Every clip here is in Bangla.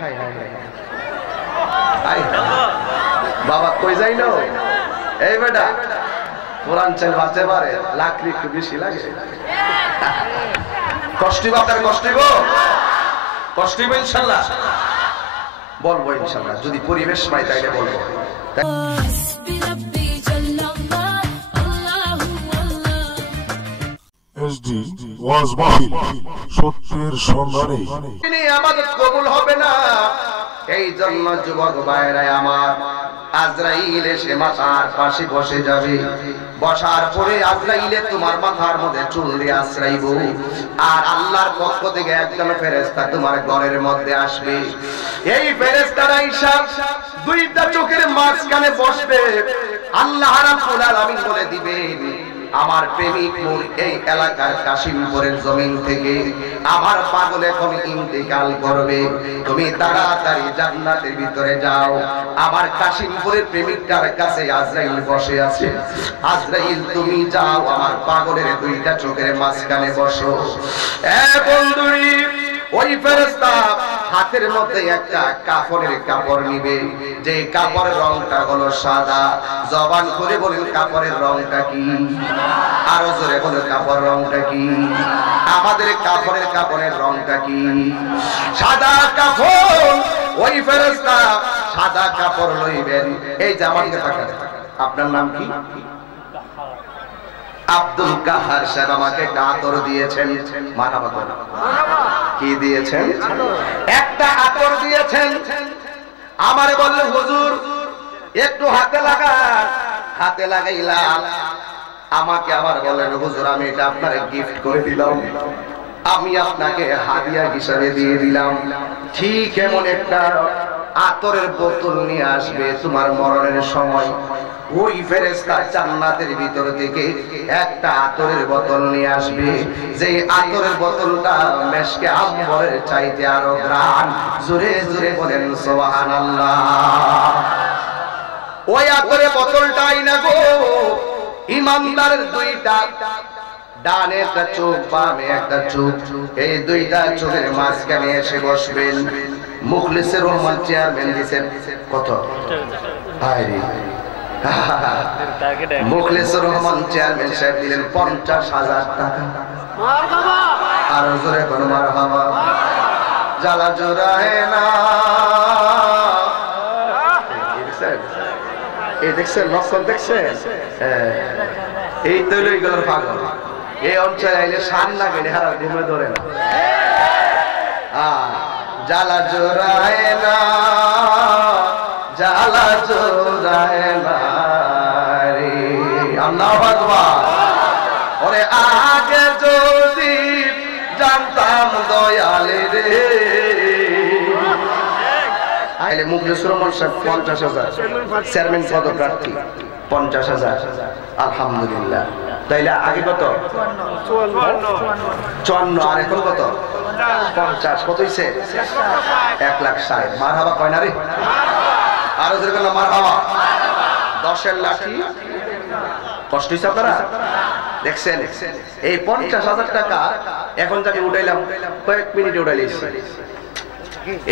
হাই হাই হাই বাবা কই যাইলো এই বেটা কোরআন চাই বাঁচতে পারে লাকড়ি একটু বেশি লাগে কষ্টি বাপের কষ্টি গো কষ্টি ইনশাআল্লাহ বলবো ইনশাআল্লাহ যদি পরিবেশ পাই তাইলে বলবো SD ওয়াজ মাহফিল সত্যের সন্ধানে তিনি ইবাদত কবুল হবে না এই জন্য যুবক ভাইরা আমার আজরাইল এসে মাথার পাশে বসে যাবে বসার পরে আজরাইলে তোমার মাথার মধ্যে চুল দিয়ে আশ্রাইবো আর আল্লাহর পক্ষ থেকে একজন ফেরেশতা তোমার ঘরের মধ্যে আসবে এই ফেরেশতারা আইসা দুইটা চোখের মাঝখানে বসবে আল্লাহ রাব্বুল আলামিন বলে দিবেন আমার প্রেমিক মন এই এলাকার কাশিমপুরের জমিন থেকে আমার পাগল এখন ইন্তেকাল করবে তুমি তাড়াতাড়ি জান্নাতের ভিতরে যাও আমার কাশিমপুরের প্রেমিকটার কাছে আজরাইল বসে আছে আজরাইল তুমি যাও আমার পাগলের দুইটা চোখের মাঝখানে বসো এ বন্ধুরি ওই ফেরেশতা হাতের মধ্যে একটা কাপড়ের কাপড় নিবে যে কাপড়ের রংটা হলো সাদা জবান করে বলেন কাপড়ের রংটা কি আরো জোরে বলেন কাপড়ের রংটা কি আমাদের কাপড়ের রংটা কি সাদা কাপড় ওই ফেরেশতা সাদা কাপড় লইবেন এই জামানকে তাকান আপনার নাম কি আব্দুল কাহার সাহেব আমাকে একটা আতর দিয়েছেন মারহাবা বলেন কি দিয়েছেন একটা আতর দিয়েছেন আমারে বললেন হুজুর একটু হাতে লাগান হাতে লাগাইলাম আমাকে আবার বললেন হুজুর আমি এটা আপনারে গিফট করে দিলাম আমি আপনাকে হাদিয়া হিসেবে দিয়ে দিলাম ঠিক এমন একটা আতরের বোতল নিয়ে আসবে তোমার মরণের সময় ওই ফেরেশতা জান্নাতের ভিতর থেকে একটা আতরের বোতল নিয়ে আসবে যে আতরের বোতলটা মেশকে আম্বরের চাইতে আরো গ্রান জোরে জোরে বলেন সুবহানাল্লাহ ওই আতরের বোতলটাই না গো ইমানদারের দুইটা ডানে একটা চোখ বামে একটা চোখ এই দুইটা চোখের মাঝখানে এসে বসবেন মুখলিসুর রহমান চেয়ারম্যান দিয়েছেন কত হায়রে মুখলিসুর রহমান চেয়ারম্যান সাহেব দিলেন 50,000 টাকা মারহাবা আর জোরে বল মারহাবা জ্বালা জোড়ায় না এই দেখছেন লক্ষণ দেখছেন এই তো লইগুলোর পাগল এই অঞ্চলে আইলে সান না গেলে হারা ঘুমে ধরে না জ্বালা জোড়ায় না জ্বালা জোড়ায় না রে আল্লাহু আকবার ওরে আগে যদি জানতাম দয়ালে রে আইলে মুখলিসুর রহমান সাহেব 50,000 চেয়ারম্যান পদপ্রার্থী 50,000 আলহামদুলিল্লাহ তাইলে আগে কত 54 আর এখন কত 50 কত হইছে 1,60,000 মারহাবা কয় না রে আরো যেরকম মারহাবা 10 এর লাঠি কষ্ট হইছে আপনারা দেখছেন এই 50,000 টাকা এখন যাকে উঠাইলাম কয়েক মিনিটে উঠাইলেছি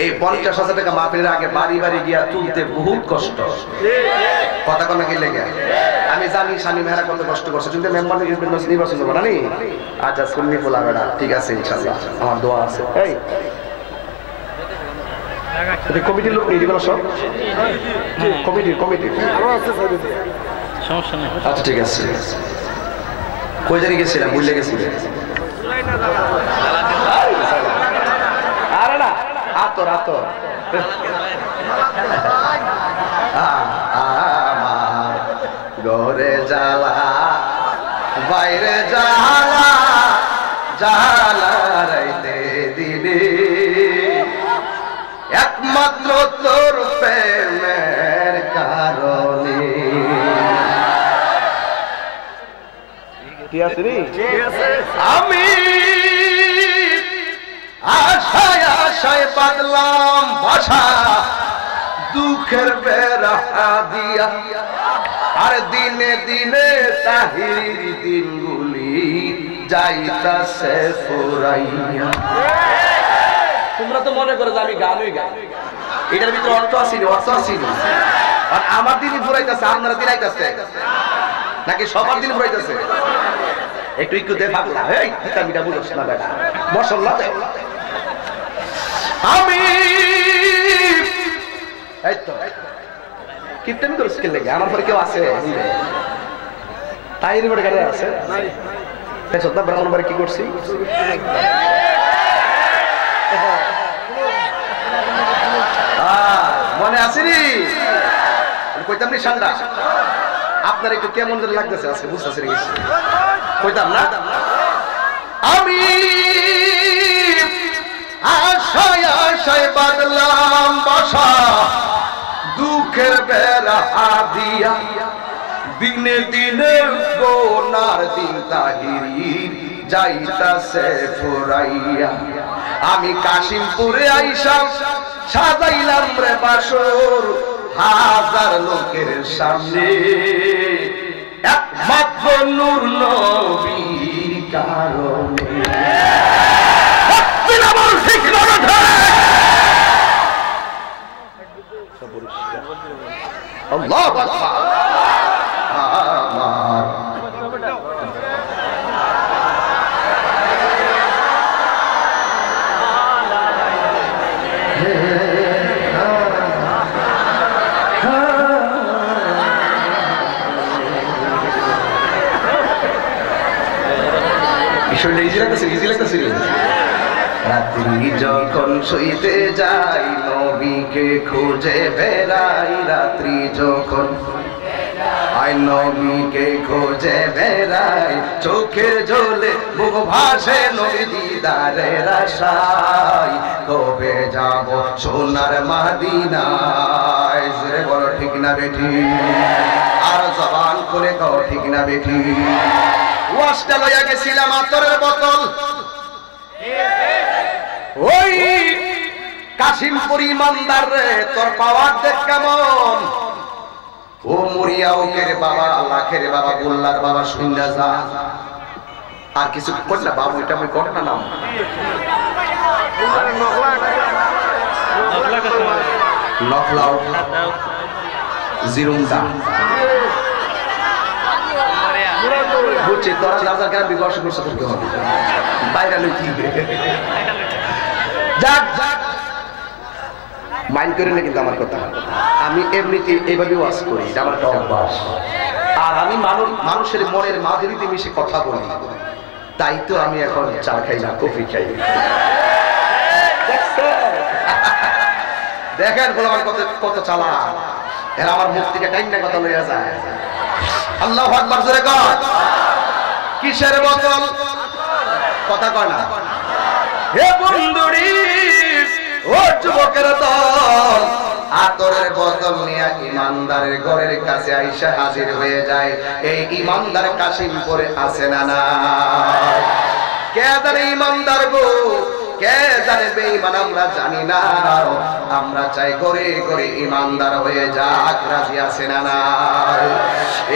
এই 50,000 টাকা মাহফিলের আগে বাড়ি বাড়ি গিয়া তুলতে বহুত কষ্ট কথা কোন কি লেগে আমি জানি স্বামী মেহরা কত কষ্ট করছে কিন্তু মেম্বার নির্বাচন করবো না নি আচ্ছা সুন্নি বলা বেড়া ঠিক আছে ইনশাআল্লাহ আমার দোয়া আছে এই কমিটির লোক নিয়ে দিবেন সব কমিটি সমস্যা নেই আচ্ছা ঠিক আছে কই জায়গায় গেছিলাম ভুলে গেছিলাম আরে না আতর আমার ঘরে জ্বালা বাইরে জ্বালা জ্বালা রাইতে দিনে একমাত্র তোর প্রেমের কারণে আমি আশায় আশায় বাদলাম ভাষা দুঃখের বেড়া দিয়া আর দিনে দিনে তাহির দিনগুলি যাইতাছে ফুরাইয়া তোমরা তো মনে করো যে আমি গানই গাই, এটার ভিতরে অর্থ আসেনি, অর্থ আসেনি। আর আমার দিনই ফুরাইতেছে, আপনারা দিনাইতেছে নাকি সবার দিন ফুরাইতেছে? একটু একটু দে পাগলা, এই ভিটামিনটা বুঝছ না বেটা, মশলা দে। আমি এই তো কিপটামি করে স্কিল লাগে, আমার পরে কেউ আছে তাই রিপোর্ট কার্ডে আছে নাই সত্য ব্রাহ্মণ বাড়ি কি করছি মনে আসেনি? কইতাম নি ঠান্ডা আপনার একটু কেমন যেন লাগতেছে আজকে, বুঝতেছি কইতাম না। আমি আশায় আশায় বাদলাম বাসা, দুঃখের বেড়া দিয়া দিনে দিনে গোনার দিন তাহিরি যাইতাছে ফুরাইয়া। আমি কাশিমপুরে আইসা সাজাইলাম রে বাসর, হাজার লোকের সামনে একমাত্র নূর নবীর কারণে। আল্লাহু আকবার। রাত্রি যখন শুইতে যাই নবীকে খুঁজে বেড়াই, রাত্রি যখন নবীকে খুঁজে বেড়াই, চোখের জলে মুখ ভাসে নবী দিদারের আশায়। কবে যাব সোনার মদিনায়, জোরে বলো ঠিক না বেঠি, আর জবান খুলে কও ঠিক না বেঠি। ওয়াজটা লইয়া গেছিলাম আতরের বোতল, ওই কাশিমপুর ইমানদার রে তোর পাওয়ার দেখ কেমন। ও মরিয়া ওকের বাবা, লাখের বাবা, গোল্লার বাবা, শুননা যা। আর কিছু কর না বাবু, এটা আমি কর না নাম নকলাও জিরুমদা বুঝছি তোরা যার কেন বিকর্ষ করছে করতে হবে বাইরে লইছি। যাক যাক মাইন্ড করে না কিন্তু আমার কথা, আমি এমনিতে এইভাবে ওয়াজ করি, আমার একটা অভ্যাস। আর আমি মানুষের মনের মাধুরীতে মিশে কথা বলি, তাই তো আমি এখন চা খাই না, কফি খাই। দেখেন বলে আমার কত চালা, এরা আমার মুখ থেকে টাইম না কথা লইয়া যায়। আল্লাহু আকবার জোরে কর। কিসের বোতল কথা কয় না? হে বন্ধুরি ও যুবকের দল, আতরের বোতল নিয়ে ইমানদারের ঘরের কাছে আইসা হাজির হয়ে যায়। এই ইমানদার কাশিমপুরে আছে না না? কে জানে ইমানদার গো, কে জানে বেঈমান আমরা জানি না। আমরা চাই করে করে ইমানদার হয়ে যাক, রাজি আছে না না?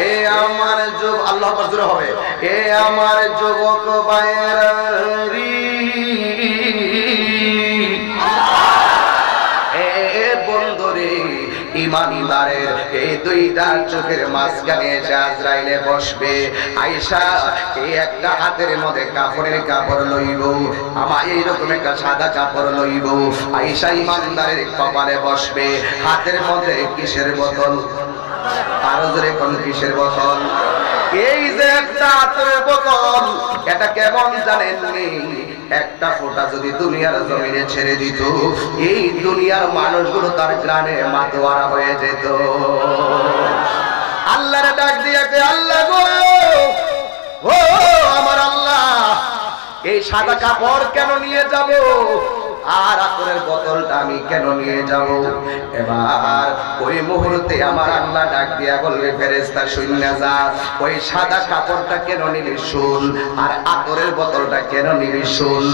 এ আমার যুবক, আল্লাহু আকবার জোরে হবে, এ আমার যুবক ভাইরা রে, এ বন্ধুরে ইমানদারের এই দুইটা চোখের মাঝখানে এসে আজরাইলে বসবে। আয়েশা এই একটা হাতের মধ্যে কাপড়ের কাপড় লইব, আমার এইরকম একটা সাদা কাপড় লইব। আয়েশা ইমানদারের কপালে বসবে, হাতের মধ্যে কিসের বোতল? আরো জোরে কোন কিসের বোতল? এই যে একটা আতরের বোতল, এটা কেমন জানেননি? একটা ফোঁটা যদি দুনিয়ার জমিনে ছেড়ে দিত, এই দুনিয়ার মানুষগুলো তার গ্রানে মাতোয়ারা হয়ে যেত। আল্লাহরে ডাক দিয়ে আল্লাহ গো, ও আমার আল্লাহ, এই সাদা কাপড় কেন নিয়ে যাব, আর আতরের বোতলটা আমি কেন নিয়ে যাব? এবার ওই মুহূর্তে আমার আল্লাহ ডাক দিয়া বলবে, ফেরেশতা শুইনা যা, ওই সাদা কাপড়টা কেন নিবি শুন, আর আতরের বোতলটা কেন নিবি শুন।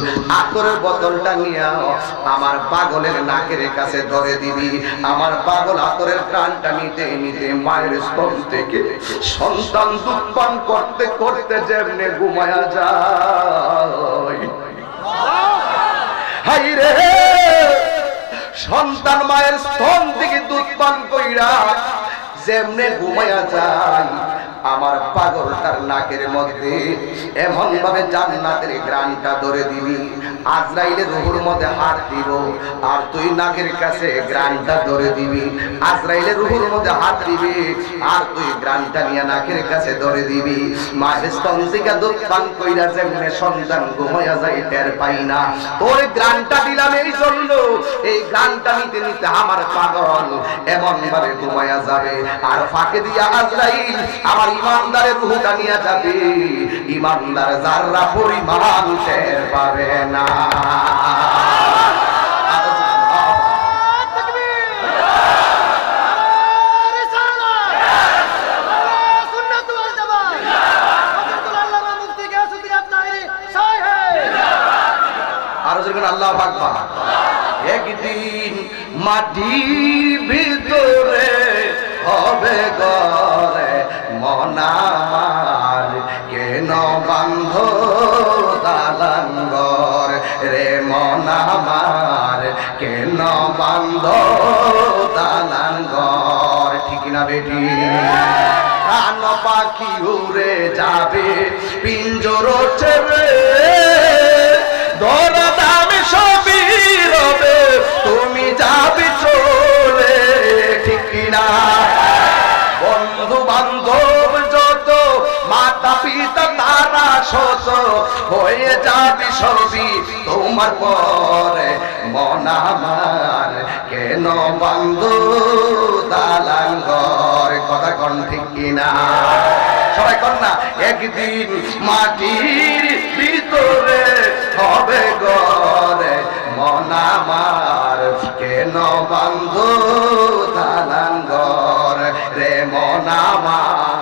আতরের বোতলটা নিয়ে আমার পাগলের নাকের কাছে ধরে দিবি। আমার পাগল আতরের প্রাণটা নিতে নিতে মায়ের স্তন থেকে সন্তান দুধ পান করতে করতে যেমনে ঘুমায়া যায়, হাই রে সন্তান মায়ের স্তন থেকে দুধ পান কইরা যেমনে ঘুমায়া যায় আমার পাগলটার নাকের মধ্যে এমন ভাবে জান্নাতের গ্রানটা ধরে দিবি আজরাইলের রুহুর মধ্যে হাত দিব আর তুই নাকের কাছে গ্রানটা ধরে দিবি আজরাইলের রুহুর মধ্যে হাত দিবি আর তুই গ্রানটা নিয়ে নাকের কাছে ধরে দিবি মায়ের স্তন থেকে দুধ পান কইরা যেমনে সন্তান ঘুমায়া যায় টের পাই না তোর গ্রানটা দিলাম এই জন্য এই গ্রানটা নিতে নিতে আমার পাগল এমন ভাবে ঘুমায়া যাবে আর ফাঁকে দিয়া আজরাইল আমার ইমানদারের রূহটা নিয়ে যাবে ইমানদার যারা পরিমাণ টের পাবে না আরো যখন আল্লাহু আকবার একদিন মাটির ভিতরে হবে গরে মন আমার কেন বান্ধ দালান ঘর রে মন আমার কেন বান্ধ দালান ঘর ঠিক না বেটি কান পাখি উড়ে যাবে পিঞ্জর ছেড়ে ধরা দামে সবই রবে তুমি যাবে চলে ঠিক না বন্ধু বান্ধব যত মাতা পিতা তারা শত হয়ে যাবে সবই তোমার পরে মন আমার কেন বন্ধু দালান ঘর কথা কোন ঠিক কিনা সবাই কর না একদিন মাটির ভিতরে হবে গরে মন আমার কেন বন্ধু দালান ঘর রে মন আমার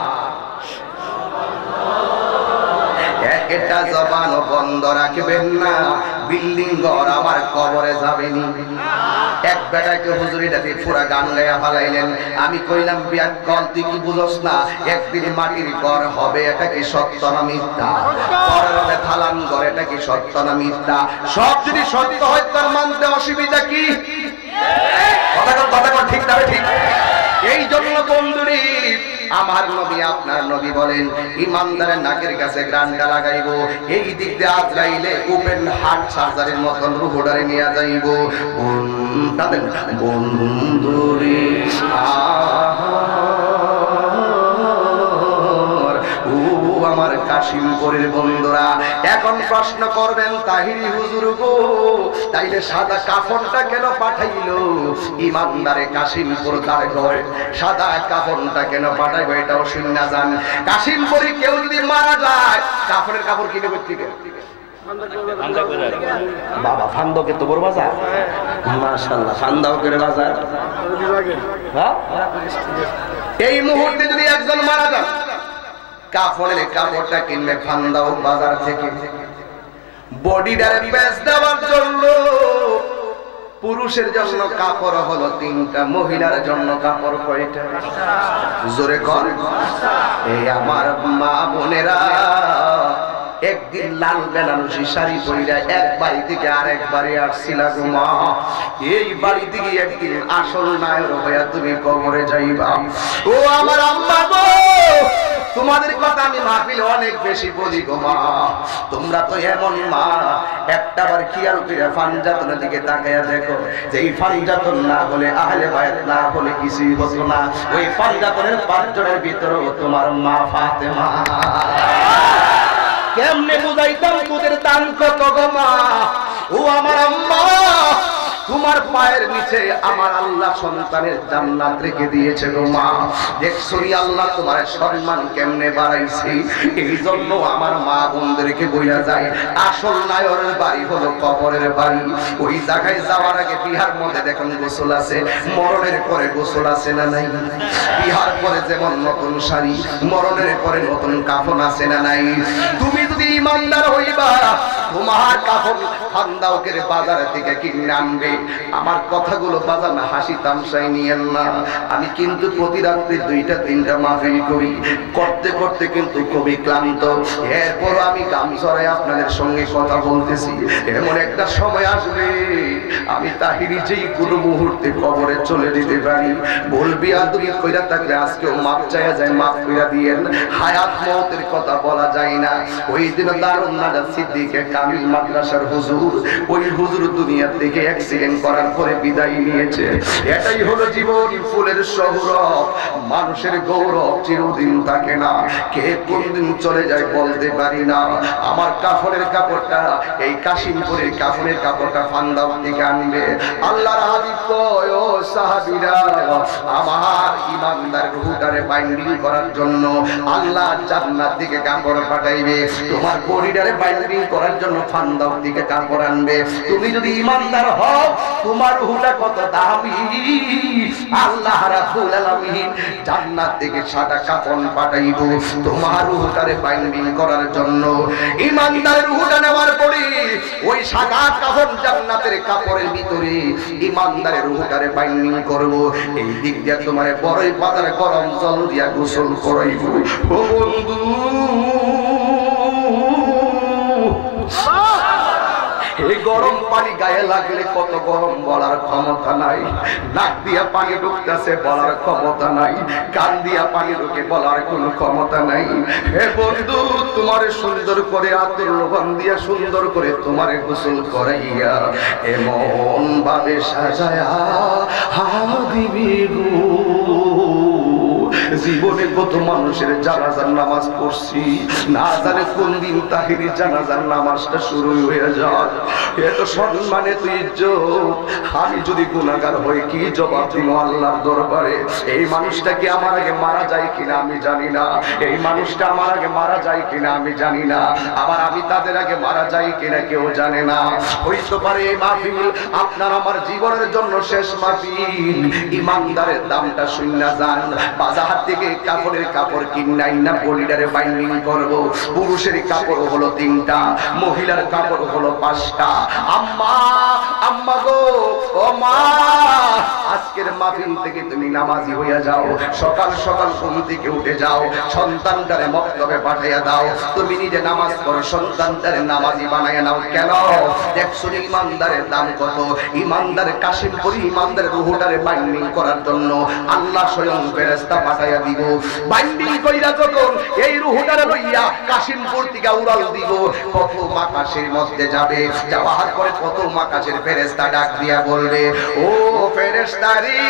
একটা জবান বন্ধ রাখবেন না বিল্ডিং ঘর আমার কবরে যাবেনি এক বেটাকে হুজুরিটাতে পুরা গান গায়া ফালাইলেন আমি কইলাম বিয়াত কল তুই কি বুঝস না একদিন মাটির ঘর হবে এটা কি সত্য না মিথ্যা পরের হবে ফালান ঘর এটা কি সত্য না মিথ্যা সব যদি সত্য হয় তার মানতে অসুবিধা কি কথা ঠিক না ঠিক এই জন্য বন্ধুরি আমার নবী আপনার নবী বলেন ইমানদারের নাকের কাছে গ্রানটা লাগাইবো এই দিক দিয়ে আজরাইলে ওপেন হার্ট সার্জারির মতন রুহটারে নিয়ে যাইব তাদের বন্ধুরি আমার কাশিমপুরের বন্ধুরা এখন প্রশ্ন করবেন তাহিরি হুজুর গো তাইলে সাদা কাফনটা কেন পাঠাইলো ইমানদারে কাশিমপুর তার ঘরে সাদা কাফনটা কেন পাঠাইবো এটাও শুনে যান কাশিমপুরে কেউ যদি মারা যায় কাফনের কাপড় কিনে করতে বাবা ফান্দকে তো বড় বাজার মাশাআল্লাহ ফান্দাও করে বাজার এই মুহূর্তে যদি একজন মারা যায় কাফনের কাপড়টা কিনবে ফান্দাও বাজার থেকে বডিটারে বেচ দেওয়ার জন্য পুরুষের জন্য কাপড় হলো 3টা মহিলার জন্য কাপড় কয়টা জোরে কর এই আমার মা বোনেরা একদিন লাল বেনারসি শাড়ি পরিয়া এক বাড়ি থেকে আরেক বাড়ি আসছিলা গো মা এই বাড়ি থেকে একদিন আসল নায়ক হইয়া তুমি কবরে যাইবা ও আমার আম্মা গো তোমাদের কথা আমি মাহফিলে অনেক বেশি বলি গো মা তোমরা তো এমন মা একটাবার খেয়াল করে ফানজাতনের দিকে তাকায়া দেখো যে এই ফানজাতন না হলে আহলে বায়াত না হলে কিছুই হতো না ওই ফানজাতনের 5 জনের ভিতরেও তোমার মা ফাতেমা কেমনে বুঝাইতাম তোদের দান কত গো মা ও আমার আম্মা তোমার পায়ের নিচে আমার আল্লাহ সন্তানের জান্নাত রেখে দিয়েছে গো মা দেখছো আল্লাহ তোমার সম্মান কেমনে বাড়াইছে এই জন্য আমার মা বোনদেরকে বইলা যায় আসল নায়রের বাড়ি হলো কবরের বাড়ি ওই জায়গায় যাওয়ার আগে বিহার মধ্যে দেখুন গোসল আছে মরণের পরে গোসল আছে না নাই বিহার পরে যেমন নতুন শাড়ি মরণের পরে নতুন কাফন আছে না নাই তুমি যদি ইমানদার হইবা তোমার কাফন ফান্দাওকের বাজার থেকে কিনে আনবে আমার কথাগুলো বাজান হাসি তামসাই নিয়েন না। আমি কিন্তু প্রতি রাত্রে 2টা 3টা মাহফিল করি, করতে করতে কিন্তু খুবই ক্লান্ত। এরপর আমি গাম ছড়াই আপনাদের সঙ্গে কথা বলতেছি। এমন একটা সময় আসবে আমি তাহিরি যেই কোনো মুহূর্তে কবরে চলে যেতে পারি। বলবি আদমি কইরা থাকলে আজকেও মাপ চাইয়া যায়, মাফ কইরা দিয়েন। হায়াত মওতের কথা বলা যায় না। ওই দিন দারুন নাদা সিদ্দিকে কামিল মাদ্রাসার হুজুর, ওই হুজুর দুনিয়া থেকে অ্যাক্সিডেন্ট করার পরে বিদায় নিয়েছে। এটাই হলো জীবন, ফুলের সৌরভ, মানুষের গৌরব চিরদিন থাকে না। কে কোন দিন চলে যায় বলতে পারি না। আমার কাফনের কাপড়টা, এই কাশিমপুরের কাফনের কাপড়টা ফান্দাও থেকে আনবে। আল্লাহর হাবিব কয়, ও সাহাবীরা, আমার ইমানদার রূহটারে বাইন্ডিং করার জন্য আল্লাহ জান্নাত থেকে কাপড় পাঠাইবে, তোমার বডিটারে বাইন্ডিং করার জন্য ফান্দাও থেকে কাপড় আনবে। তুমি যদি ইমানদার হও, তোমার রূহটা কত দামি, আল্লাহ রাব্বুল আলামিন জান্নাত থেকে সাদা কাফন পাঠাইব তোমার রূহটারে বাইন্ডিং করার জন্য। ইমানদারের রূহটা নেওয়ার পরে ওই সাদা কাফন জান্নাতের কাপড়ের ভিতরে ইমানদারের রূহটারে বাইন্ডিং করব। এই দিক দিয়ে তোমার বড়ই পাতার গরম জল দিয়া গোসল করাইব। ও বন্ধু, এই গরম পানি গায়ে লাগলে কত গরম বলার ক্ষমতা নাই। নাক দিয়া পানি ঢুকতেছে বলার ক্ষমতা নাই, কান দিয়া পানি ঢুকে বলার কোনো ক্ষমতা নাই। হে বন্ধু, তোমারে সুন্দর করে আতর লোবান দিয়া সুন্দর করে তোমারে গোসল করাইয়া এমন ভাবে সাজায়া দিবি গো। জীবনে কত মানুষের জানাজার নামাজ পড়ছি, না জানে কোন দিন তাহিরি জানাজার নামাজটা শুরু হয়ে যায়। এত সম্মানে তুই ইজ্জত, আমি যদি গুনাহগার হই কি জবাব দিব আল্লাহর দরবারে? এই মানুষটা কি আমার আগে মারা যায় কিনা আমি জানি না, এই মানুষটা আমার আগে মারা যায় কিনা আমি জানি না, আবার আমি তাদের আগে মারা যাই কিনা কেউ জানে না। হইতে পারে এই মাহফিল আপনার আমার জীবনের জন্য শেষ মাহফিল। ইমানদারের দামটা শুননা যান। বাজার থেকে কাপড়ের কাপড় কিনাই না বডিটারে বাইন্ডিং করব। পুরুষের কাপড় হলো 3টা, মহিলার কাপড় হলো 5টা। আম্মা, আম্মা গো, ও মা, আজকের মাহফিল থেকে তুমি নামাজি হইয়া যাও। সকাল সকাল ঘুম থেকে উঠে যাও, সন্তানটারে মক্তবে পাঠাইয়া দাও। তুমি নিজে নামাজ পড়ো, সন্তানটারে নামাজি বানাইয়া নাও। কেন? দেখছো ইমানদারের দাম কত। ইমানদার কাশিমপুরি ইমানদারের রূহটারে বাইন্ডিং করার জন্য আল্লাহ স্বয়ং ফেরেশতা পাঠাইয়া দিব। বাইন্ডিং কইরা যখন এই রূহটারে লইয়া কাশিমপুর থেকে উড়াল দিব, প্রথম আকাশের মধ্যে যাবে। যাওয়ার পরে প্রথম আকাশের ফেরেশতা ডাক দিয়া বলবে, ও ফেরেশতারি,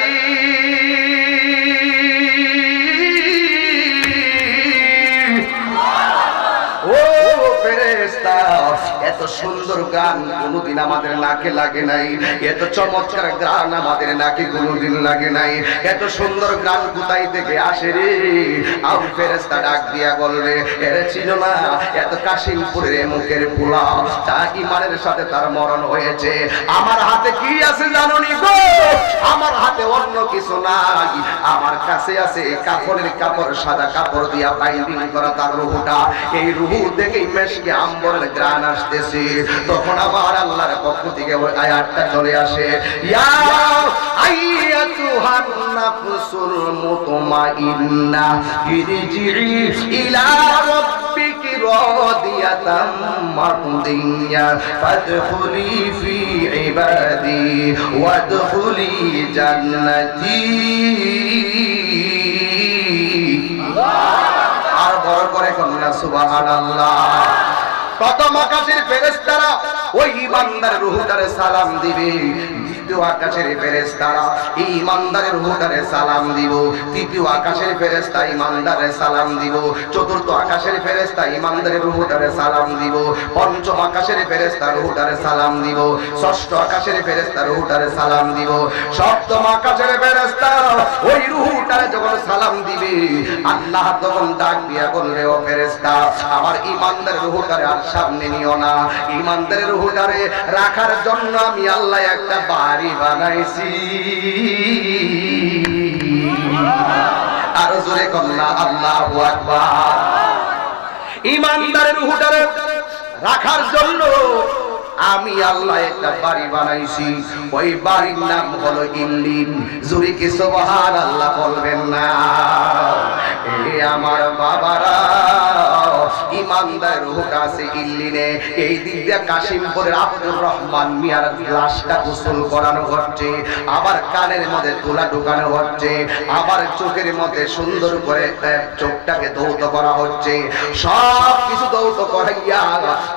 ও ফেরেশতা, এত সুন্দর গান কোনদিন আমাদের নাকে লাগে নাই, এত চমৎকার গান আমাদের নাকে কোনদিন লাগে নাই। এত সুন্দর গান কোথায় থেকে আসে রে? আর ফেরেশতা ডাক দিয়া বলবে, এর ছিল না এত কাশিমপুরের মুখের পোলা, তা ইমানের সাথে তার মরণ হয়েছে। আমার হাতে কি আছে জানোনি গো? আমার হাতে অন্য কিছু নাই, আমার কাছে আছে কাপড়ের কাপড়, সাদা কাপড় দিয়া বাইন্ডিং করা তার রূহটা। এই রূহ দেখেই মেশকে আম্বরের গ্রান আসতেছে। তখন আবার আল্লাহর পক্ষ থেকে ওই আয়াতটা চলে আসে, ইয়া আইয়াতুহান নাফসুল মুতমাইন্না ইরজিই ইলা রাব্বিকি রাদিয়াতাম মারদিয়া ফাদখুলি ফি ইবাদি ওয়াদখুলি জান্নাতি। আর বড় করে কন্যা সুবহানাল্লাহ। প্রথম আকাশের ফেরেশতারা ওই ইমানদারের রূহটারে সালাম দিবে, দ্বিতীয় আকাশের ফেরেশতারা এই ইমানদারের রূহটারে সালাম দিব, তৃতীয় আকাশের ফেরেশতা ইমানদারের সালাম দিব, চতুর্থ আকাশের ফেরেশতা ইমানদারের রূহটারে সালাম দিব, পঞ্চম আকাশের ফেরেশতা রূহটারে সালাম দিব, ষষ্ঠ আকাশের ফেরেশতা রূহটারে সালাম দিব, সপ্তম আকাশের ফেরেশতা ওই রূহটারে যখন সালাম দিবে, আল্লাহ তখন ডাক দিয়া বলবে, ও ফেরেশতা, আমার ইমানদারের রূহটারে আর সামনে নিও না, ইমানদারের রূহটারে রাখার জন্য আমি আল্লাহ একটা বাড়ি বানাইছি। আর জোরে কন্যা আল্লাহু আকবার। ইমানদারের রূহটারে রাখার জন্য আমি আল্লাহ একটা বাড়ি বানাইছি, ওই বাড়ির নাম হলো ইল্লিন। জোরে কি সুবহানাল্লাহ বলবেন না? এ আমার বাবারা, ইমানদার রূহটা আছে ইল্লিনে। এই দিক দিয়ে কাশিমপুরের আব্দুর রহমান মিয়ার লাশটা গোসল করানো হচ্ছে, আবার কানের মধ্যে তুলা ঢুকানো হচ্ছে, আবার চোখের মধ্যে সুন্দর করে চোখটাকে ধৌত করা হচ্ছে। সব কিছু ধৌত করাইয়া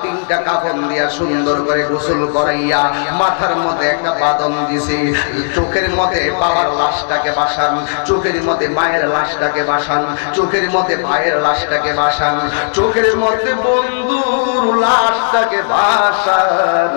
তিনটা কাফন দিয়া সুন্দর করে গোসল করাইয়া মাথার মধ্যে একটা বাঁধন দিছে। চোখের মধ্যে বাবার লাশটাকে বাসান, চোখের মধ্যে মায়ের লাশটাকে বাসান, চোখের মধ্যে ভাইয়ের লাশটাকে বাসান, চোখের মধ্যে বন্ধুর লাশটাকে বাসান।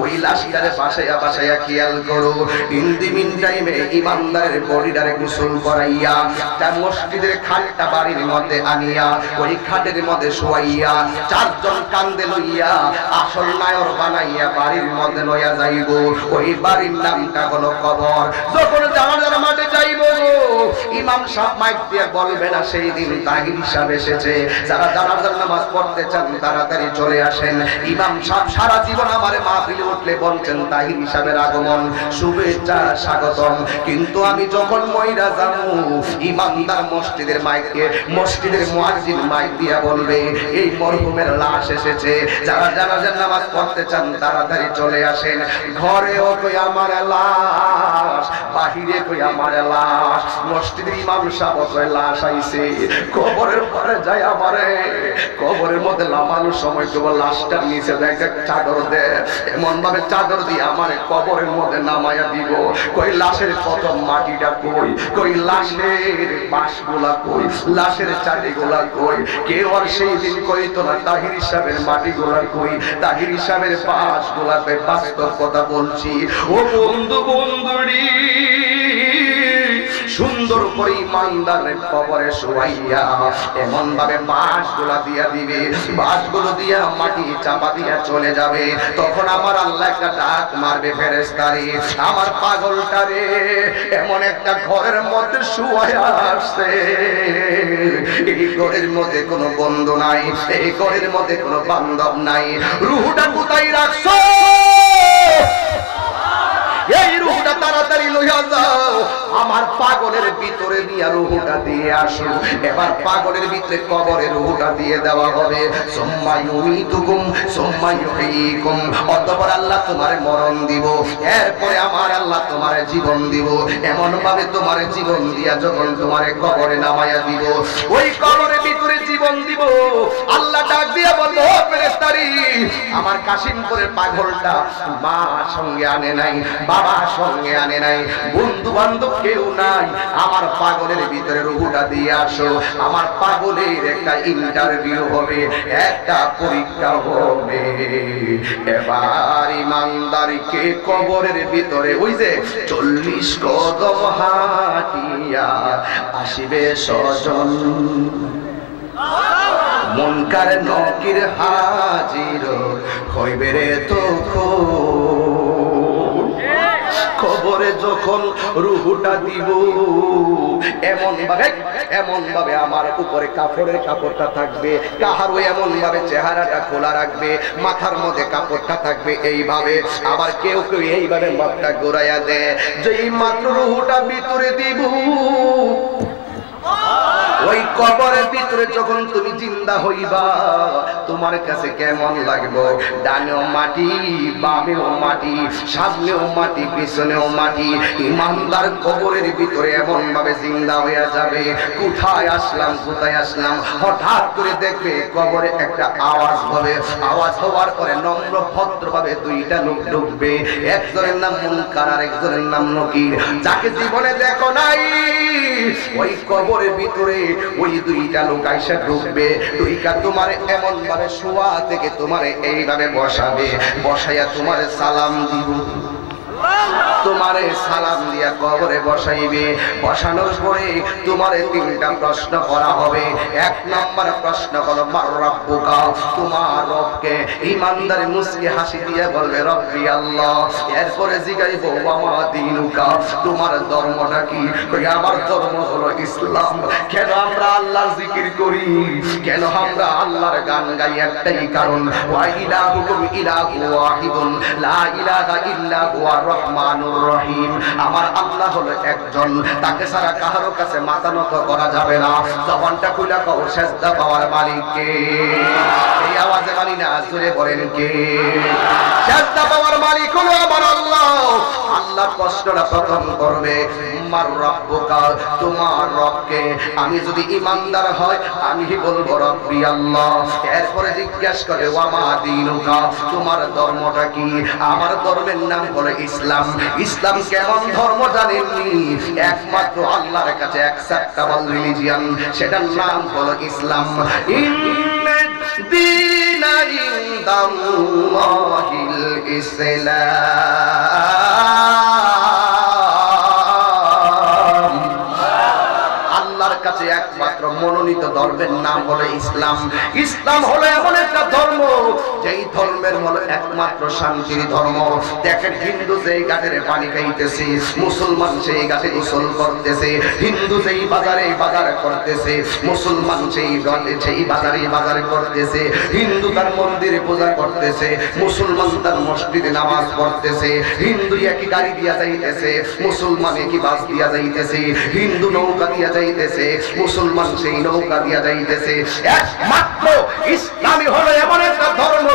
ওই লাশটারে বাসাইয়া বাসাইয়া খেয়াল করো, ইন দি মিন টাইমে ইমানদারের বডিটারে গোসল করাইয়া তার মসজিদের খাটটা বাড়ির মধ্যে আনিয়া ওই খাটের মধ্যে শোয়াইয়া চারজন কান্দে লইয়া আসল নায়র বানাইয়া বাড়ির মধ্যে লইয়া যাইব। ওই বাড়ির নামটা হলো কবর। যখন জানাজার মাঠে যাইব, ইমাম সাহেব মাইক দিয়ে বলবে না সেই দিন তাহির সাহেব এসেছে। যারা জানাজার নামাজ পড়তে চান তাড়াতাড়ি চলে আসেন। ইমাম সাহেব সারা জীবন আমার মাহফিলে উঠলে বলছেন তাহির সাহেবের আগমন, শুভেচ্ছা, স্বাগতম। কিন্তু আমি যখন মইরা যাবো, ইমানদার মসজিদের মাইকে, মসজিদের মুয়াজ্জিন মাইক দিয়া বলবে এই মরহুমের লাশ এসেছে, যারা জানাজার নামাজ পড়তে চান তাড়াতাড়ি চলে আসেন। ঘরেও কই আমার লাশ, বাহিরে কই আমার লাশ। মসজিদের ইমাম সাহেব কই লাশ আইছে, কবরের পরে যায় আমারে কবরের মধ্যে লামানোর সময় কেবল লাশটার নিচে দেখে চাদর দে, এমন ভাবে চাদর দিয়ে আমার কবরের মধ্যে নামাইয়া দিব। কই লাশের প্রথম মাটিটা কই, কই লাশের বাঁশগুলা কই, লাশের চাটিগুলা কই। কেউ আর সেই দিন কইতো না তাহির সাহেবের মাটিগুলা কই, তাহির সাহেবের বাঁশগুলা কই। বাস্তব কথা বলছি ও বন্ধু, বন্ধুরি সুন্দর করে ইমানদারের কবরে শোয়াইয়া এমন ভাবে বাঁশগুলা দিয়া দিবে, বাঁশগুলো দিয়া মাটি চাপা দিয়া চলে যাবে। তখন আমার আল্লাহ একটা ডাক মারবে, ফেরেশতারে আমার পাগলটারে এমন একটা ঘরের মধ্যে শুয়াইয়া আসছে, এই ঘরের মধ্যে কোনো বন্ধু নাই, এই ঘরের মধ্যে কোনো বান্ধব নাই, রুহটা কোথায় রাখছো? এই রুহটা তাড়াতাড়ি লইয়া যাও, আমার পাগলের ভিতরে দিয়া রুহটা দিয়ে আসো। এবার পাগলের ভিতরে কবরে রুহটা দিয়ে দেওয়া হবে। সুম্মা ইউমিতুকুম সুম্মা ইউহয়িকুম, অতঃপর আল্লাহ তোমারে মরণ দিব, এরপরে আমার আল্লাহ তোমারে জীবন দিব। এমন ভাবে তোমারে জীবন দিয়া যখন তোমারে কবরে নামাইয়া দিব, ওই কবরের ভিতরে জীবন দিব। আল্লাহ ডাক দিয়া বলবো, ও ফেরেশতারি আমার কাশিমপুরের পাগলটা মা সঙ্গে আনে নাই, বাবা সঙ্গে আনে নাই, বন্ধু বান্ধব কেউ নাই, আমার পাগলের ভিতরে রুহটা দিয়ে আসো। আমার পাগলের একটা ইন্টারভিউ হবে, একটা পরীক্ষা হবে। এবার ইমানদারকে কবরের ভিতরে ওই যে 40 কদম হাঁটিয়া আসিবে স্বজন, মুনকার নকির হাজির হইবে রে তখন। কবরে যখন রুহটা দিব, এমন ভাবে আমার উপরে কাপড়ের কাপড়টা থাকবে, কাহারও এমন ভাবে চেহারাটা খোলা রাখবে, মাথার মধ্যে কাপড়টা থাকবে এইভাবে। আবার কেউ কেউ এইভাবে মাথা ঘোরাইয়া দেয়, যেই মাত্র রুহটা ভিতরে দিব, ওই কবরের ভিতরে যখন তুমি জিন্দা হইবা, তোমার কাছে কেমন লাগবে? ডানেও মাটি, বামেও মাটি, সামনেও মাটি, পিছনেও মাটি। ইমানদার কবরের ভিতরে এমন ভাবে জিন্দা হইয়া যাবে, কোথায় আসলাম, কোথায় আসলাম। হঠাৎ করে দেখবে কবরে একটা আওয়াজ হবে, আওয়াজ হওয়ার পরে নম্র ভদ্র ভাবে দুইটা লোক ঢুকবে, একজনের নাম মুনকার আর একজনের নাম নকির। যাকে জীবনে দেখো নাই, ওই কবরের ভিতরে ওই দুইটা লোক আইসা ঢুকবে, দুইটা তোমার এমন ভাবে শোয়া থেকে তোমার এইভাবে বসাবে, বসাইয়া তোমার সালাম দিব। তোমারে সালাম দিয়া কবরে বসাইবে। বসানোর পরে তোমারে তিনটা প্রশ্ন করা হবে। এক নম্বর প্রশ্ন হলো মার রাব্বুকা, তোমার রবকে। ইমানদার মুস্কি হাসি দিয়ে বলবে রব্বি আল্লাহ। এরপরে জিজ্ঞাসা ওয়া মা দীনুকা, তোমার ধর্মটা কি? আমার ধর্ম হলো ইসলাম। কেন আমরা আল্লাহর জিকির করি, কেন আমরা আল্লাহর গান গাই? একটাই কারণ, ওয়া ইলাহুকুম ইলাহু ওয়াহিদুন লা ইলাহা ইল্লা হুয়া রহমানুর রহিম। আমার আল্লাহ হলো একজন, তাকে ছাড়া কারো কাছে মাথা নত করা যাবে না। জবানটা খুলে কও সেজদা পাওয়ার মালিক কে? এই আওয়াজে মানি না, জোরে বলেন কে? সেজদা পাওয়ার মালিক হলো আমার আল্লাহ। আল্লাহ প্রশ্নটা প্রথম করবে মার রাব্বুকা, তোমার রবকে। আমি যদি ইমানদার হয় আমি বলবো রব্বি আল্লাহ। এরপরে জিজ্ঞাসা করে ওয়া মা দীনুকা, তোমার ধর্মটা কি? আমার ধর্মের নাম হলো ইসলাম। ইসলাম কেমন ধর্ম জানেননি? একমাত্র আল্লাহর কাছে অ্যাকসেপ্টেবল রিলিজিয়ন, সেটার নাম হলো ইসলাম। ইন্নাদ-দীনা ইনদাল্লাহিল ইসলাম। আল্লাহর কাছে একমাত্র মনোনীত ধর্মের নাম হলো ইসলাম। ইসলাম হলো এমন একটা ধর্ম যেই ধর্মের হলো একমাত্র শান্তির ধর্ম। দেখেন, হিন্দু যেই ঘাটের পানি খাইতেছে, মুসলমান সেই ঘাটে গোসল করতেছে। হিন্দু যেই বাজারে বাজার করতেছে, মুসলমান সেই বাজারে বাজার করতেছে। হিন্দু তার মন্দিরে পূজা করতেছে, মুসলমান তার মসজিদে নামাজ পড়তেছে। হিন্দু একই গাড়ি দিয়া যাইতেছে, মুসলমান একই বাস দিয়া যাইতেছে। হিন্দু নৌকা দিয়া যাইতেছে, মুসলমান সেই নৌকা দিয়া যাইতেছে। একমাত্র ইসলামই হলো এমন একটা ধর্ম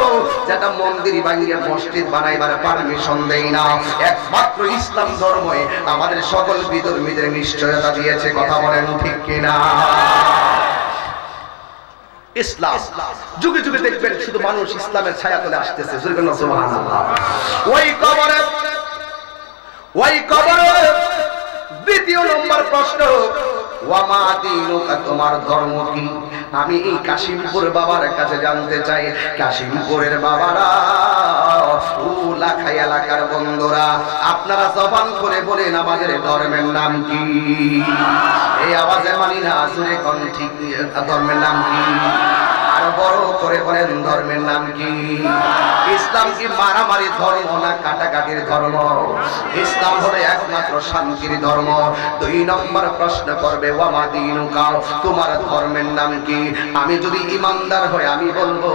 যেটা মন্দির বানিয়ে মসজিদ বানাইবার পারমিশন দেয় না। একমাত্র ইসলাম ধর্মই আমাদের সকল বিধর্মীদের নিশ্চয়তা দিয়েছে। কথা বলেন ঠিক কিনা? ইসলাম যুগে যুগে দেখবেন শুধু মানুষ ইসলামের ছায়া তলে আসতেছে। সুবহানাল্লাহ। ওই কবরে দ্বিতীয় নম্বর প্রশ্ন, ওয়া মা দীনুকা, তোমার ধর্ম কি? আমি এই কাশিমপুর বাবার কাছে জানতে চাই। কাশিমপুরের বাবারা, লাখাই এলাকার বন্ধুরা, আপনারা জবান করে বলেন আমাদের ধর্মের নাম কি? এই আওয়াজে মানি না, জোরে কোন ঠিক? ধর্মের নাম কি? আরো বড় করে বলেন ধর্মের নাম কি? ইসলাম কি মারামারি ধর্ম না কাটাকাটির ধর্ম? ইসলাম হলো একমাত্র শান্তির ধর্ম। দুই নম্বর প্রশ্ন করবে ওয়া মা দীনুকা, তোমার ধর্মের নাম কি? আমি যদি ইমানদার হই আমি বলবো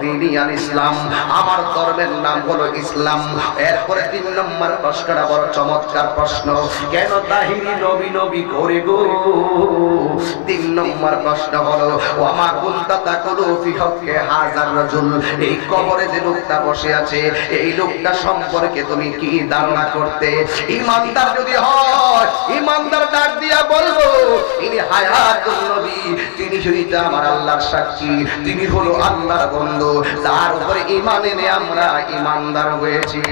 দীনি আল ইসলাম, আমার ধর্মের নাম হলো ইসলাম। এরপরে তিন নম্বর প্রশ্নটা বড় চমৎকার প্রশ্ন, কেন তাহিরি নবী নবী করে গো? তিন নম্বর প্রশ্ন হলো ওয়া মা কুনতা তাকুলু ফি হক্কে হাযার রাজুল, এই কবরে যে লোকটা বসে আছে এই লোকটা সম্পর্কে তুমি কি ধারণা করতে? ইমানদার যদি হয় ইমানদার ডাক দিয়া বলবো ইনি হায়াতুন নবী, তিনি হইতে আমার আল্লাহর সাক্ষী, তিনি হলো আল্লাহর বন্ধু, তার উপরে ঈমান এনে আমরা ইমানদার হয়েছি।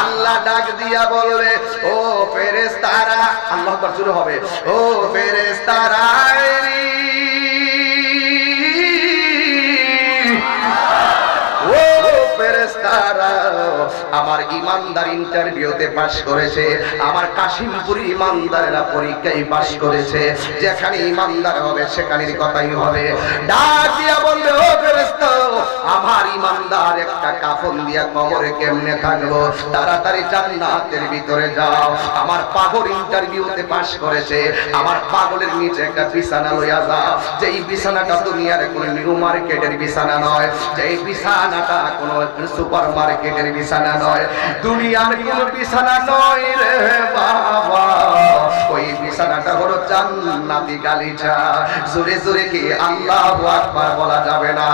আল্লাহ ডাক দিয়া বলবে ও ফেরেশতারা, আল্লাহু আকবার শুরু হবে, ও ফেরেশতারা আমার ইমানদার ইন্টারভিউতে পাস করেছে, আমার কাশিমপুরি ইমানদারেরা পরীক্ষায় পাস করেছে। যেখানে ইমানদার হবে সেখানের কথাই হবে। ডাক দিয়া বলবে ও ফেরেশতা, আমার ইমানদার একটা কাফন দিয়া কবরে কেমনে থাকবো? তাড়াতাড়ি জান্নাতের ভিতরে যাও। আমার পাগল ইন্টারভিউতে পাস করেছে, আমার পাগলের নিচে একটা বিছানা লইয়া যাও। যেই বিছানাটা দুনিয়ার কোনো নিউ মার্কেটের বিছানা নয়, যেই বিছানাটা কোনো সুপার মার্কেটের বিছানা নয়, দুনিয়ার কোন বিছানা নয় রে বাবা, ওই বিছানাটা হলো জান্নাতি গালিচা। জোরে জোরে কি আল্লাহু আকবার বলা যাবে না?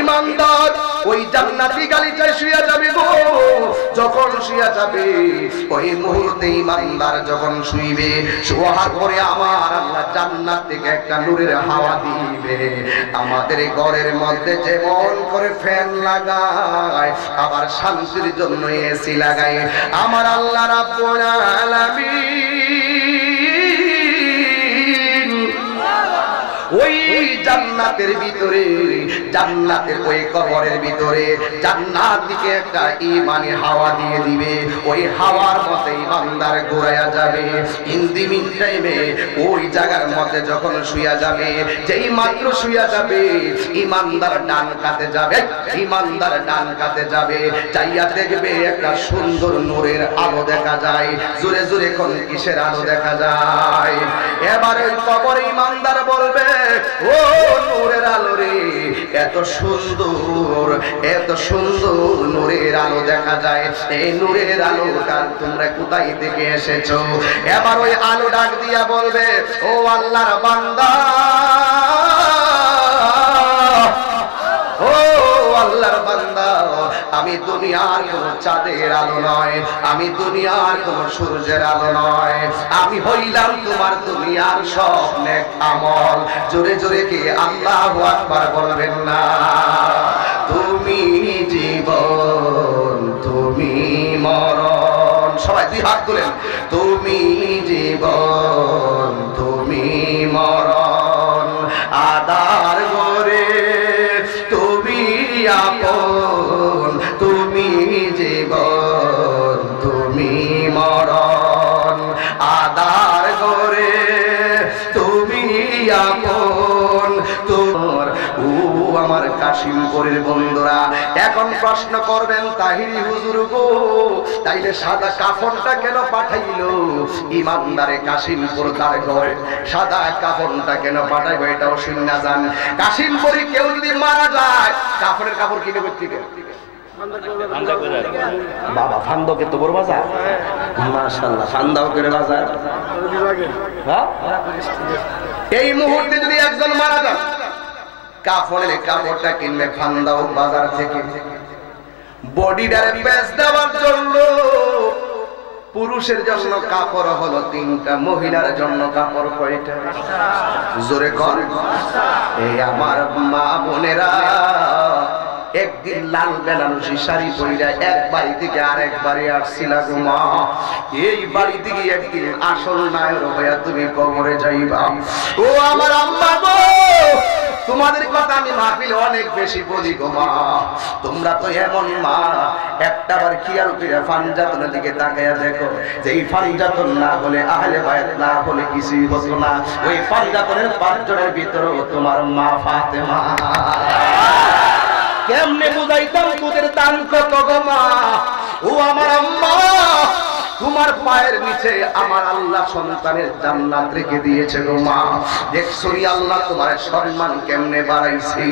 ইমানদার ওই জান্নাতি গালিচায় শুয়ে যাবে গো। যখন শুয়ে যাবে ওই মুহূর্তে ইমানদার যখন শুইবে, শোয়ার পরে আমার আল্লাহ জান্নাত থেকে একটা নূরের হাওয়া দিবে। আমাদের ঘরের মধ্যে যেমন করে ফ্যান লাগায়, আবার শান্তির জন্য এসি লাগায়, আমার আল্লাহ রাব্বুল আলামিন ওই জান্নাত জান্নাতের ভিতরে, জান্নাতের ওই কবরের ভিতরে জান্নাত দিকে একটা ঈমানি হাওয়া দিয়ে দিবে। ওই হাওয়ার মতে ইমানদার ঘুরায়া যাবে। ইন্দি মিন টাইমে ওই জায়গার মতে যখন শুয়া যাবে, যেই মাত্র শুয়া যাবে ইমানদার ডান কাতে যাবে, ইমানদার ডান কাতে যাবে, চাইয়া দেখবে একটা সুন্দর নূরের আলো দেখা যায়। জোরে জোরে কোন কিসের আলো দেখা যায়? এবার ওই কবরে ইমানদার বলবে, ও নূরের আলো রে, এত সুন্দর, এত সুন্দর নূরের আলো দেখা যায়। এই নূরের আলোটা তোমরা কোথায় থেকে এসেছো? এবার ওই আলো ডাক দিয়া বলবে, ও আল্লাহর বান্দা, ও আল্লাহর বান্দা, আমি দুনিয়ার কোন চাঁদের আলো নয়, আমি দুনিয়ার কোন সূর্যের আলো নয়, আমি হইলাম তোমার দুনিয়ার সব নেক আমল। জোরে জোরে কি আল্লাহু আকবার বলবেন না? তুমি জীবন, তুমি মরণ, সবাই দুই হাত তুলেন। তুমি জীবন, তুমি মরণ, আদার গরে তুমি আপন, তুমি জীবন, তুমি মরণ, আদার গরে তুমি আপন। তোমার ও আমার কাশিমপুরের বন্ধুরা, এখন প্রশ্ন করবেন, তাহিরি হুজুর গো, তাইলে সাদা কাফনটা কেন পাঠাইলো ইমানদারে কাশিমপুর তার ঘরে? সাদা কাফনটা কেন পাঠাইবো এটাও শুননা যান। কাশিমপুরে কেউ যদি মারা যায়, কাফনের কাপড় কিনে করতে বাবা ফান্দকে তো বড় বাজার, মাশাআল্লাহ, ফান্দাও করে বাজার। এই মুহূর্তে যদি একজন মারা যায়, কাফনের কাপড়টা কিনবে ফান্দাও বাজার থেকে। বডিটারে বেচ দেওয়ার জন্য পুরুষের জন্য কাপড় হলো 3টা, মহিলার জন্য কাপড় কয়টা? জোরে কর। এই আমার মা বোনেরা, একদিন লাল বেনারসি শাড়ি পরিয়া এক বাড়ি থেকে আরেক বাড়ি আসছিলা গো মা। এই বাড়ি থেকে একদিন আসল নায়ক হইয়া তুমি কবরে যাইবা। ও আমার আম্মা গো, তোমাদের কথা আমি মাহফিলে অনেক বেশি বলি গো মা। তোমরা তো এমন মা, একটা বার খেয়াল করে ফানজাতনের দিকে তাকাইয়া দেখো, যে এই ফানজাতন না হলে, আহলে বায়াত না হলে কিছুই হতো না। ওই ফানজাতনের 5 জনের ভিতরেও তোমার মা ফাতেমা। কেমনে বুঝাইতাম তোদের দান কত গো মা? ও আমার আম্মা, তোমার পায়ের নিচে আমার আল্লাহ সন্তানের জান্নাত রেখে দিয়েছে গো মা। দেখছো আল্লাহ তোমার সম্মান কেমনে বাড়াইছে।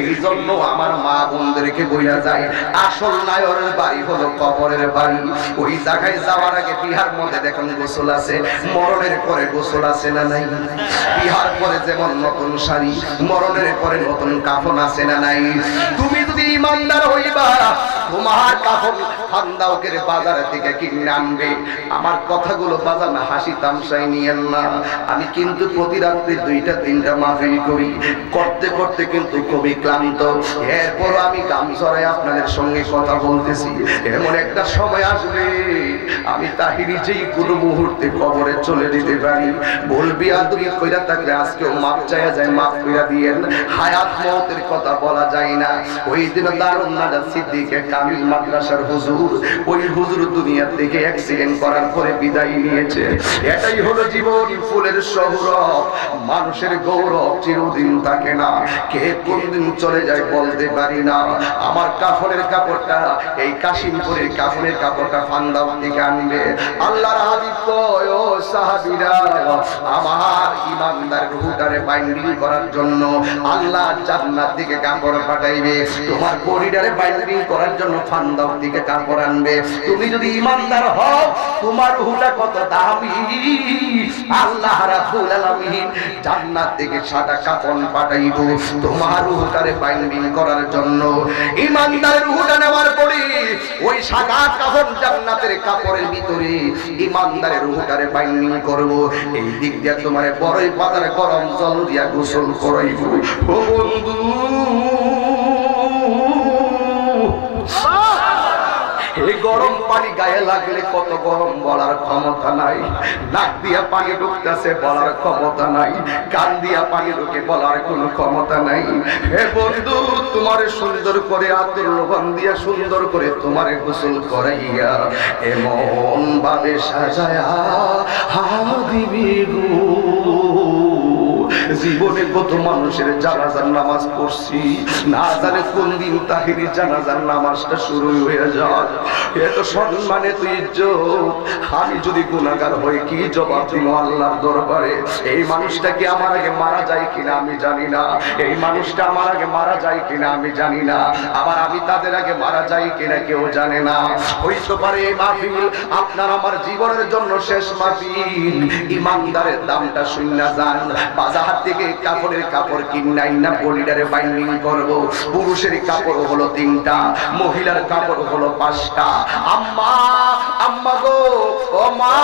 এই জন্য আমার মা বোনদেরকে বইলা যায়, আসল নায়রের বাড়ি হলো কবরের বাড়ি। ওই জায়গায় যাওয়ার আগে বিহার মধ্যে দেখুন গোসল আছে, মরণের পরে গোসল আছে না নাই? বিহার পরে যেমন নতুন শাড়ি, মরণের পরে নতুন কাফন আছে না নাই? তুমি যদি ইমানদার হইবা, তোমার কাফন ফান্দাওকের বাজার থেকে কিনে আনবে। আমার কথাগুলো বাজার না হাসি তামসাই নিয়েন না। আমি কিন্তু প্রতি রাত্রি 2টা-3টা মাহফিল করি, করতে করতে কিন্তু খুবই ক্লান্ত। এরপর আমি গাম ছড়াই আপনাদের সঙ্গে কথা বলতেছি। এমন একটা সময় আসবে, আমি তাহিরি যেই কোনো মুহূর্তে কবরে চলে যেতে পারি। বলবি আদুরি কইরা থাকলে আজকেও মাপ চাইয়া যায়, মাফ কইরা দিয়েন। হায়াত মওতের কথা বলা যায় না। ওই দিন দারুন নাজাত সিদ্দিকে কামিল মাদ্রাসার হুজুর, ওই হুজুর দুনিয়া থেকে অ্যাক্সিডেন্ট করার পরে বিদায় নিয়েছে। এটাই হলো জীবন, ফুলের সৌরভ, মানুষের গৌরব চিরদিন থাকে না। কে কোন দিন চলে যায় বলতে পারি না। আমার কাফনের কাপড়টা, এই কাশিমপুরের কাফনের কাপড়টা ফান্দাও থেকে আনবে। আল্লাহর হাবিব কয়, ও সাহাবীরা, আমার ইমানদার রূহটারে বাইন্ডিং করার জন্য আল্লাহ জান্নাত থেকে কাপড় পাঠাইবে। তোমার বডিটারে বাইন্ডিং করার জন্য ফান্দাও থেকে কাপড় আনবে। তুমি যদি ইমানদার হও, তোমার রূহটা কত দামি। আল্লাহ রাব্বুল আলামিন জান্নাত থেকে সাদা কাফন পাঠাইব তোমার রূহটারে বাইন্ডিং করার জন্য। ইমানদারের রূহটা নেওয়ার পরে ওই সাদা কাফন জান্নাতের কাপড়ের ভিতরে ইমানদারের রূহটারে বাইন্ডিং করব। এই দিক দিয়ে তোমার বড়ই পাতার গরম জল দিয়া গোসল করাইব। ও বন্ধু, এই গরম পানি গায়ে লাগলে কত গরম বলার ক্ষমতা নাই। নাক দিয়া পানি ঢুকতেছে বলার ক্ষমতা নাই, কান দিয়া পানি ঢুকে বলার কোনো ক্ষমতা নাই। হে বন্ধু, তোমারে সুন্দর করে আতর লোবান দিয়া সুন্দর করে তোমারে গোসল করাইয়া এমন ভাবে সাজায়া দিবি গো। জীবনে কত মানুষের জানাজার নামাজ পড়ছি, না জানে কোন দিন তাহিরি জানাজার নামাজটা শুরু হয়ে যায়। এত সম্মানে তুই ইজ্জত, আমি যদি গুনাহগার হই কি জবাব দিব আল্লাহর দরবারে? এই মানুষটা কি আমার আগে মারা যায় কিনা আমি জানি না, এই মানুষটা আমার আগে মারা যায় কিনা আমি জানি না, আবার আমি তাদের আগে মারা যাই কিনা কেউ জানে না। হইতে পারে এই মাহফিল আপনার আমার জীবনের জন্য শেষ মাহফিল। ইমানদারের দামটা শূন্য যান। বাজার থেকে কাপড়ের কাপড় কিনাই না বডিটারে বাইন্ডিং করব। পুরুষের কাপড় হলো 3টা, মহিলার কাপড় হলো 5টা। আম্মা আম্মা গো, ও মা,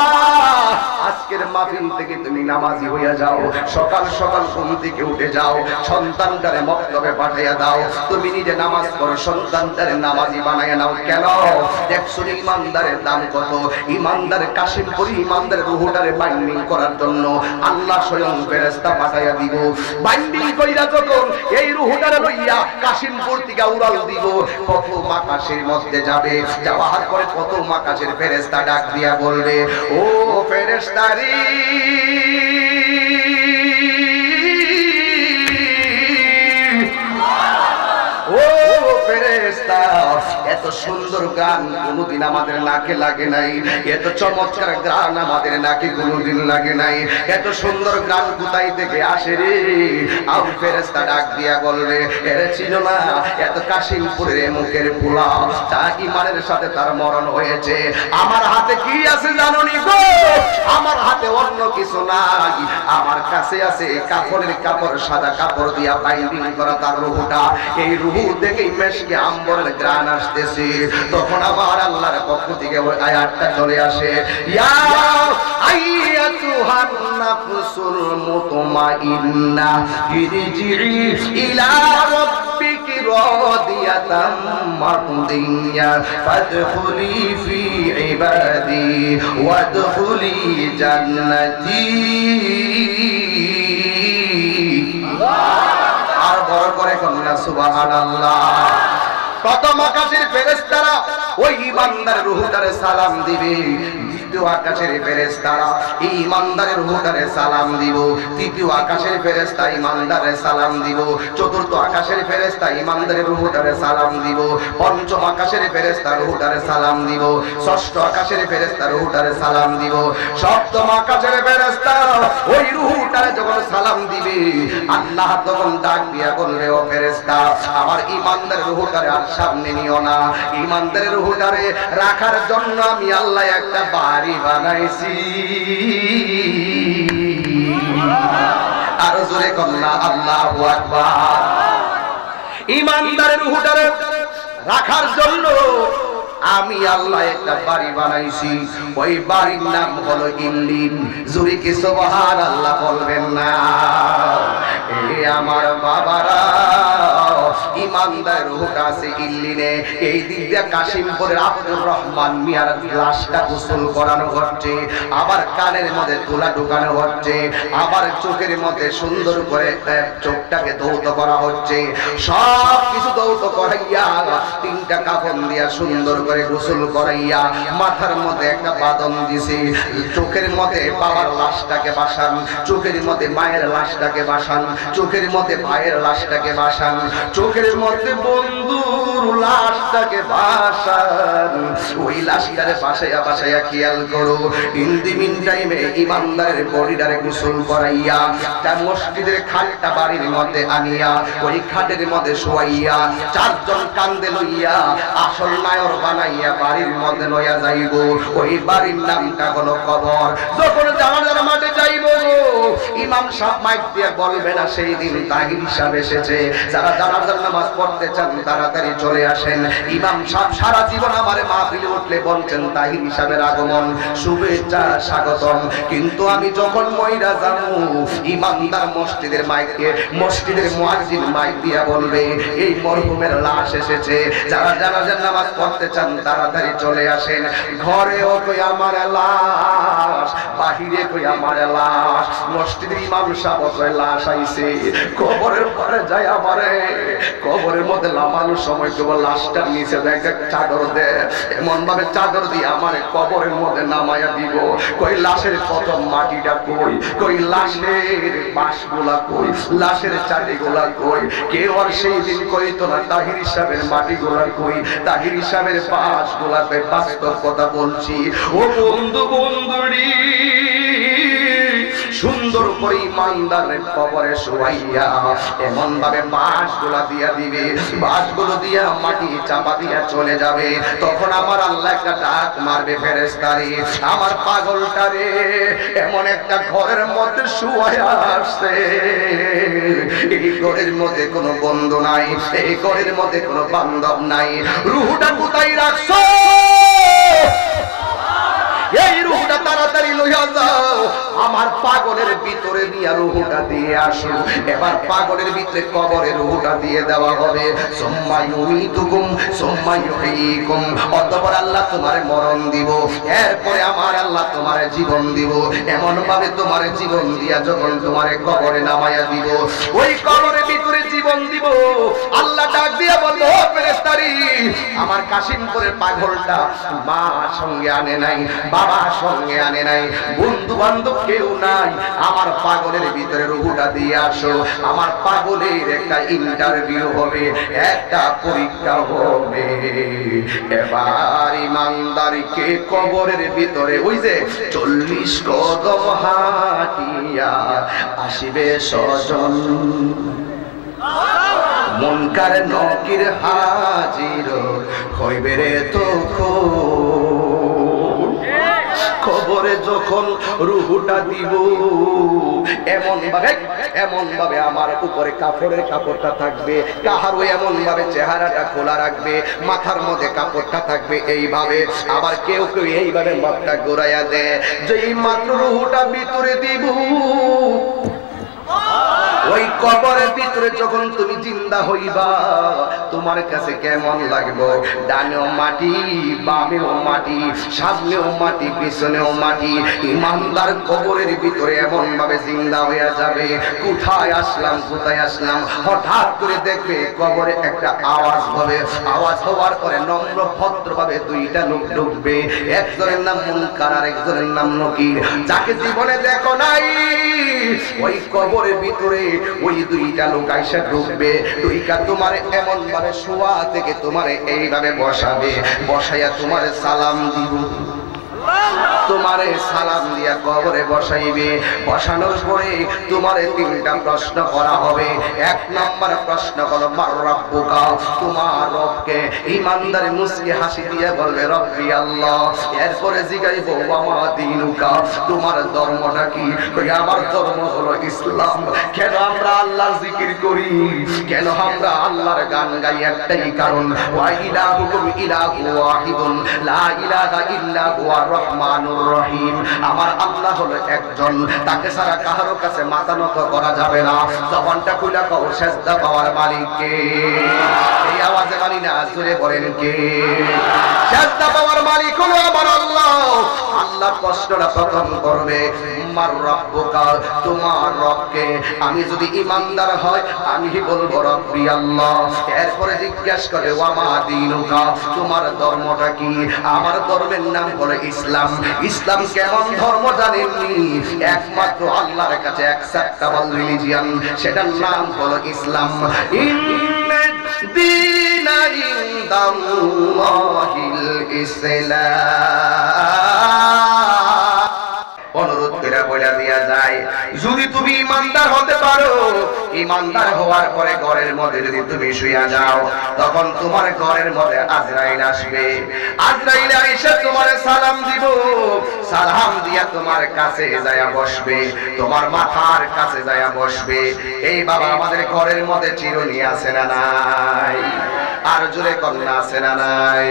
আজকের মাহফিল থেকে তুমি নামাজি হইয়া যাও। সকাল সকাল ঘুম থেকে উঠে যাও, সন্তানটারে মক্তবে পাঠাইয়া দাও। তুমি নিজে নামাজ পড়ো, সন্তানটারে নামাজি বানাইয়া নাও। কেন? দেখছো ইমানদারের দাম কত। ইমানদার কাশিমপুরি ইমানদারের রুহটারে বাইন্ডিং করার জন্য আল্লাহ স্বয়ং ফেরেশতা পাঠাইয়া দিব। বাইন্ডিং কইরা যখন এই রুহটারে লইয়া কাশিমপুর থেকে উড়াল দিব, কত আকাশের মধ্যে যাবে। যাওয়ার পরে কত আকাশের ফেরেশতা ডাক দিয়া বলবে, ও ফেরেশতারি, ও ফেরেশতা, এত সুন্দর গান কোনদিন আমাদের নাকে লাগে নাই, এত চমৎকার গান আমাদের নাকে কোনদিন লাগে নাই। এত সুন্দর গান কোথায় থেকে আসে রে? আর ফেরেশতা ডাক দিয়া বলবে, এরে ছিল না এত কাশিমপুরের মুখের পোলা, তা ইমানের সাথে তার মরণ হয়েছে। আমার হাতে কি আছে জানোনি গো? আমার হাতে অন্য কিছু নাই, আমার কাছে আছে কাপড়ের কাপড়, সাদা কাপড় দিয়া বাইন্ডিং করা তার রুহটা। এই রুহু থেকেই মেশকে আম্বরের গ্রান আসতেছে। তখন আবার আল্লাহর পক্ষ থেকে ওই আয়াতটা চলে আসে, ইয়া আইয়াতুহান নাফসুল মুতমাইন্না ইরজিই ইলা রাব্বিকি রাদিয়াতাম মারদিয়া ফাদখুলি ফি ইবাদি ওয়াদখুলি জান্নাতি। আর বড় করে কন্যা সুবহানাল্লাহ। প্রথম আকাশের ফেরেশতারা ওই ইমানদারের রূহটারে সালাম দিবে, দ্বিতীয় আকাশের ফেরেশতারা এই ইমানদারের রূহটারে সালাম দিব, তৃতীয় আকাশের ফেরেশতা ইমানদারের সালাম দিব, চতুর্থ আকাশের ফেরেশতা ইমানদারের রূহটারে সালাম দিব, পঞ্চম আকাশের ফেরেশতা রূহটারে সালাম দিব, ষষ্ঠ আকাশের ফেরেশতা রূহটারে সালাম দিব, সপ্তম আকাশের ফেরেশতা ওই রূহটারে যখন সালাম দিবে, আল্লাহ তখন ডাক দিয়া বলবে, ও ফেরেশতা, আমার ইমানদারের রূহটারে আর সামনে নিও না, ইমানদারের রূহটারে রাখার জন্য আমি আল্লাহ একটা বাড়ি বানাইছি। আর জোরে কন্যা আল্লাহু আকবার। ইমানদারের রূহটারে রাখার জন্য আমি আল্লাহ একটা বাড়ি বানাইছি। ওই বাড়ির নাম হলো ইল্লিন। জোরে কি সুবহানাল্লাহ বলবেন না? এ আমার বাবারা, ইমানদার রূহটা আছে ইল্লিনে। এই দিক দিয়ে কাশিমপুরের আব্দুর রহমান মিয়ার লাশটা গোসল করানো হচ্ছে, আবার কানের মধ্যে তুলা ঢুকানো হচ্ছে, আবার চোখের মধ্যে সুন্দর করে চোখটাকে ধৌত করা হচ্ছে। সব কিছু ধৌত করাইয়া 3টা কাফন দিয়া সুন্দর করে গোসল করাইয়া মাথার মধ্যে একটা বাঁধন দিছি। চোখের মধ্যে বাবার লাশটাকে বাসান, চোখের মধ্যে মায়ের লাশটাকে বাসান, চোখের মধ্যে ভাইয়ের লাশটাকে বাসান, চোখের মধ্যে বন্ধুর লাশটাকে বাসান। ওই লাশটারে বাসাইয়া বাসাইয়া খেয়াল করো, ইন দি মিন টাইমে ইমানদারের বডিটারে গোসল করাইয়া তার মসজিদের খাটটা বাড়ির মধ্যে আনিয়া ওই খাটের মধ্যে শোয়াইয়া 4 জন কান্দে লইয়া আসল নায়র বানাইয়া বাড়ির মধ্যে লইয়া যাইব। ওই বাড়ির নামটা হলো কবর। যখন জানাজার মাঠে যাইব, ইমাম সাহেব মাইক দিয়ে বলবে না সেই দিন তাহির সাহেব এসেছে। যারা জানাজার নামাজ পড়তে চান তাড়াতাড়ি চলে আসেন। ইমাম সাহেব সারা জীবন আমার মাহফিলে উঠলে বলছেন তাহির সাহেবের আগমন, শুভেচ্ছা, স্বাগতম। কিন্তু আমি যখন মইরা যাবো ইমামদার মসজিদের মাইকে, মসজিদের মুয়াজ্জিন মাইক দিয়া বলবে এই মরহুমের লাশ এসেছে, যারা জানাজার নামাজ পড়তে চান তাড়াতাড়ি চলে আসেন। ঘরেও কই আমার লাশ, বাহিরে কই আমার লাশ, মসজিদের ইমাম সাহেব কই লাশ আইছে। কবরের পরে যায় আমারে কবরের মধ্যে নামানোর সময় কেবল লাশটা নিচে দেখে চাদর দে, এমন ভাবে চাদর দিয়ে আমারে কবরের মধ্যে নামাইয়া দিব। কই লাশের প্রথম মাটিটা কই, কই লাশের বাঁশগুলা কই, লাশের চাটিগুলা কই। কেউ আর সেই দিন কইতো না তাহির সাহেবের মাটিগুলা কই, তাহির সাহেবের বাঁশগুলা কই। বাস্তব কথা বলছি ও বন্ধু, বন্ধুরি সুন্দর করে ইমানদারের কবরে শোয়াইয়া এমন ভাবে বাঁশগুলা দিয়া দিবে, বাঁশগুলো দিয়া মাটি চাপা দিয়া চলে যাবে। তখন আমার আল্লাহ একটা ডাক মারবে, ফেরেশতারে আমার পাগলটারে এমন একটা ঘরের মধ্যে শুয়াইয়া আসছে, এই ঘরের মধ্যে কোনো বন্ধু নাই, এই ঘরের মধ্যে কোনো বান্ধব নাই, রুহটা কোথায় রাখছো? এই রুহটা তাড়াতাড়ি লইয়া যাও, আমার পাগলের ভিতরে নিয়ে রুহটা দিয়ে আসো। এবার পাগলের ভিতরে কবরে রুহটা দিয়ে দেওয়া হবে। সুম্মা ইউমিতুকুম সুম্মা ইউহয়িকুম, অতঃপর আল্লাহ তোমারে মরণ দিব, এরপরে আমার আল্লাহ তোমারে জীবন দিব। এমন ভাবে তোমারে জীবন দিয়া যখন তোমারে কবরে নামাইয়া দিব, ওই কবরের ভিতরে জীবন দিব। আল্লাহ ডাক দিয়া বলবো ও ফেরেশতারি, আমার কাশিমপুরের পাগলটা মা সঙ্গে আনে নাই, বাবা সঙ্গে আনে নাই, বন্ধু বান্ধব কেউ নাই, আমার পাগলের ভিতরে রুহটা দিয়ে আসো। আমার পাগলের একটা ইন্টারভিউ হবে, একটা পরীক্ষা হবে। এবার ইমানদারকে কবরের ভিতরে ওই যে 40 কদম হাঁটিয়া আসিবে স্বজন, মুনকার নকির হাজির হইবে রে তখন। কবরে যখন রুহটা দিব এমন ভাবে আমার উপরে কাপড়ের কাপড়টা থাকবে, কাহারও এমন ভাবে চেহারাটা খোলা রাখবে, মাথার মধ্যে কাপড়টা থাকবে এইভাবে। আবার কেউ কেউ এইভাবে মাথা ঘুরাইয়া দেয়, যেই মাত্র রুহটা ভিতরে দিব ওই কবরের ভিতরে যখন তুমি জিন্দা হইবা তোমার কাছে কেমন লাগবে? ডানেও মাটি, বামেও মাটি, সামনেও মাটি, পিছনেও মাটি। ইমানদার কবরের ভিতরে এমন ভাবে জিন্দা হইয়া যাবে, কোথায় আসলাম কোথায় আসলাম। হঠাৎ করে দেখবে কবরে একটা আওয়াজ হবে, আওয়াজ হওয়ার পরে নম্র ভদ্র ভাবে দুইটা লোক ঢুকবে, একজনের নাম মুনকার আর একজনের নাম নকির। যাকে জীবনে দেখো নাই ওই কবরের ভিতরে ওই দুইটা লোক আইসা ঢুকবে, দুইটা তোমার এমন ভাবে শোয়া থেকে তোমার এইভাবে বসাবে, বসাইয়া তোমার সালাম দিব, তোমারে সালাম দিয়া কবরে বসাইবে। বসানোর পরে তোমারে 3টা প্রশ্ন করা হবে। 1 নম্বর প্রশ্ন হলো মার রাব্বুকা, তোমার রবকে। ইমানদার মুস্কি হাসি দিয়ে বলবে রব্বি আল্লাহ। এরপরে জিজ্ঞাসা ওয়া মা দীনুকা, তোমার ধর্মটা কি? কই আমার ধর্ম হলো ইসলাম। কেন আমরা আল্লাহর জিকির করি, কেন আমরা আল্লাহর গান গাই? একটাই কারণ, ওয়া ইলাহুকুম ইলাহু ওয়াহিদুন লা ইলাহা ইল্লা হুয়া রহমানুর রহিম। আমার আল্লাহ হলো একজন, তাকে ছাড়া কারো কাছে মাথা নত করা যাবে না। জবানটা খুলে কও সেজদা পাওয়ার মালিক কে? এই আওয়াজে মানি না, জোরে বলেন কে? সেজদা পাওয়ার মালিক হলো আমার আল্লাহ। আল্লাহ প্রশ্নটা প্রথম করবে মার রাব্বুকা, তোমার রবকে। আমি যদি ইমানদার হয় আমি বলবো রব্বি আল্লাহ। এরপরে জিজ্ঞাসা করে ওয়া মা দীনুকা, তোমার ধর্মটা কি? আমার ধর্মের নাম হলো ইসলাম। ইসলাম কেমন ধর্ম জানেননি? একমাত্র আল্লাহর কাছে অ্যাকসেপ্টেবল রিলিজিয়ন, সেটার নাম হলো ইসলাম। ইন্নাদ-দীনা ইনদাল্লাহিল ইসলাম। অনুরোধ করে বলে দেয়া যায়, যদি তুমি ইমানদার হতে পারো, ঈমানদার হওয়ার পরে ঘরের মধ্যে যদি তুমি শুয়ে যাও, তখন তোমার ঘরের মধ্যে আজরাইল আসবে। আজরাইল এসে তোমার সালাম দিব, সালাম দিয়া তোমার কাছে যায়া বসবে, তোমার মাথার কাছে যায়া বসবে। এই বাবা আমাদের ঘরের মধ্যে চিরুনি আছে না নাই? আর জোরে কন্যা আছে না নাই?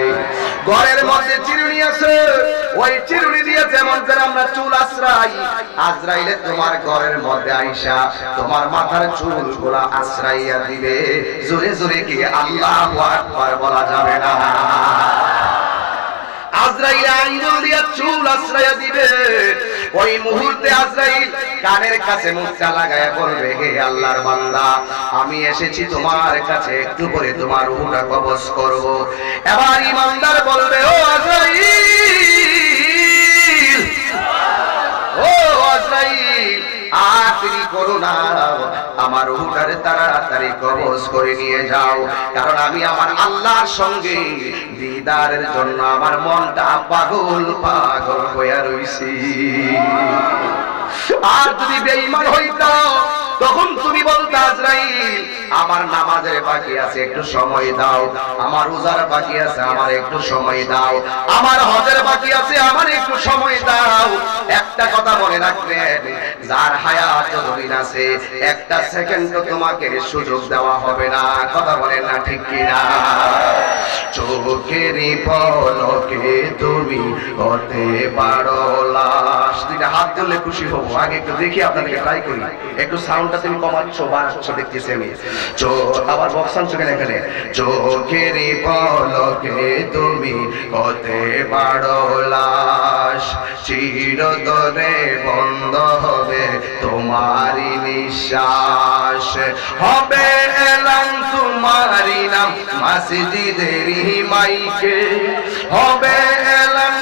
ঘরের মধ্যে চিরুনি আছে, ওই চিরুনি দিয়ে যেমন করে আমরা চুল আশ্রাই, আজরাইলে তোমার ঘরের মধ্যে আইসা তোমার মাথার চুলগুলা আশ্রাইয়া দিবে। জোরে জোরে কি আল্লাহু আকবার বলা যাবে না? আজরাইল আঙ্গুল দিয়া চুল আশ্রয় দিবে। ওই মুহূর্তে আজরাইল কানের কাছে মুখটা লাগায়া বলবে, হে আল্লাহর বান্দা, আমি এসেছি তোমার কাছে একটু পরে তোমার রূহটা কবজ করব। এবার ঈমানদার বলবে, ও আজরাইল, ও আজরাইল, আখরি করো না, আমার রূহটারে তাড়াতাড়ি কবজ করে নিয়ে যাও, কারণ আমি আমার আল্লাহর সঙ্গে দিদারের জন্য আমার মনটা পাগল পাগল হয়ে রইছি। আর যদি বেঈমান হইতা, তখন তুমি বলতে, আজরাইল, আমার নামাজের বাকি আছে, একটু সময় দাও, আমার রোজার বাকি আছে, আমার একটু সময় দাও, আমার হজের বাকি আছে, আমার একটু সময় দাও। একটা কথা মনে রাখবেন, যার হায়াত যতদিন আছে একটা সেকেন্ড তোমাকে সুযোগ দেওয়া হবে না। কথা বলেন না ঠিক কিনা? চোখের পলকে তুমি হতে পারো লাশ। দুইটা হাত দিলে খুশি হবো। আগে একটু দেখি আপনাদেরকে ট্রাই করি, একটু সাউন্ডটা তুমি কমাচ্ছ বাড়াচ্ছ দেখতেছি আমি। আবার বক্স আনছো কেন এখানে? চোখের পলকে তুমি হতে পারো লাশ, চিরতরে বন্ধ হবে তোমারি নিঃশ্বাস, হবে এলাম তোমারি নাম মসজিদের মাইকে, হবে এলাম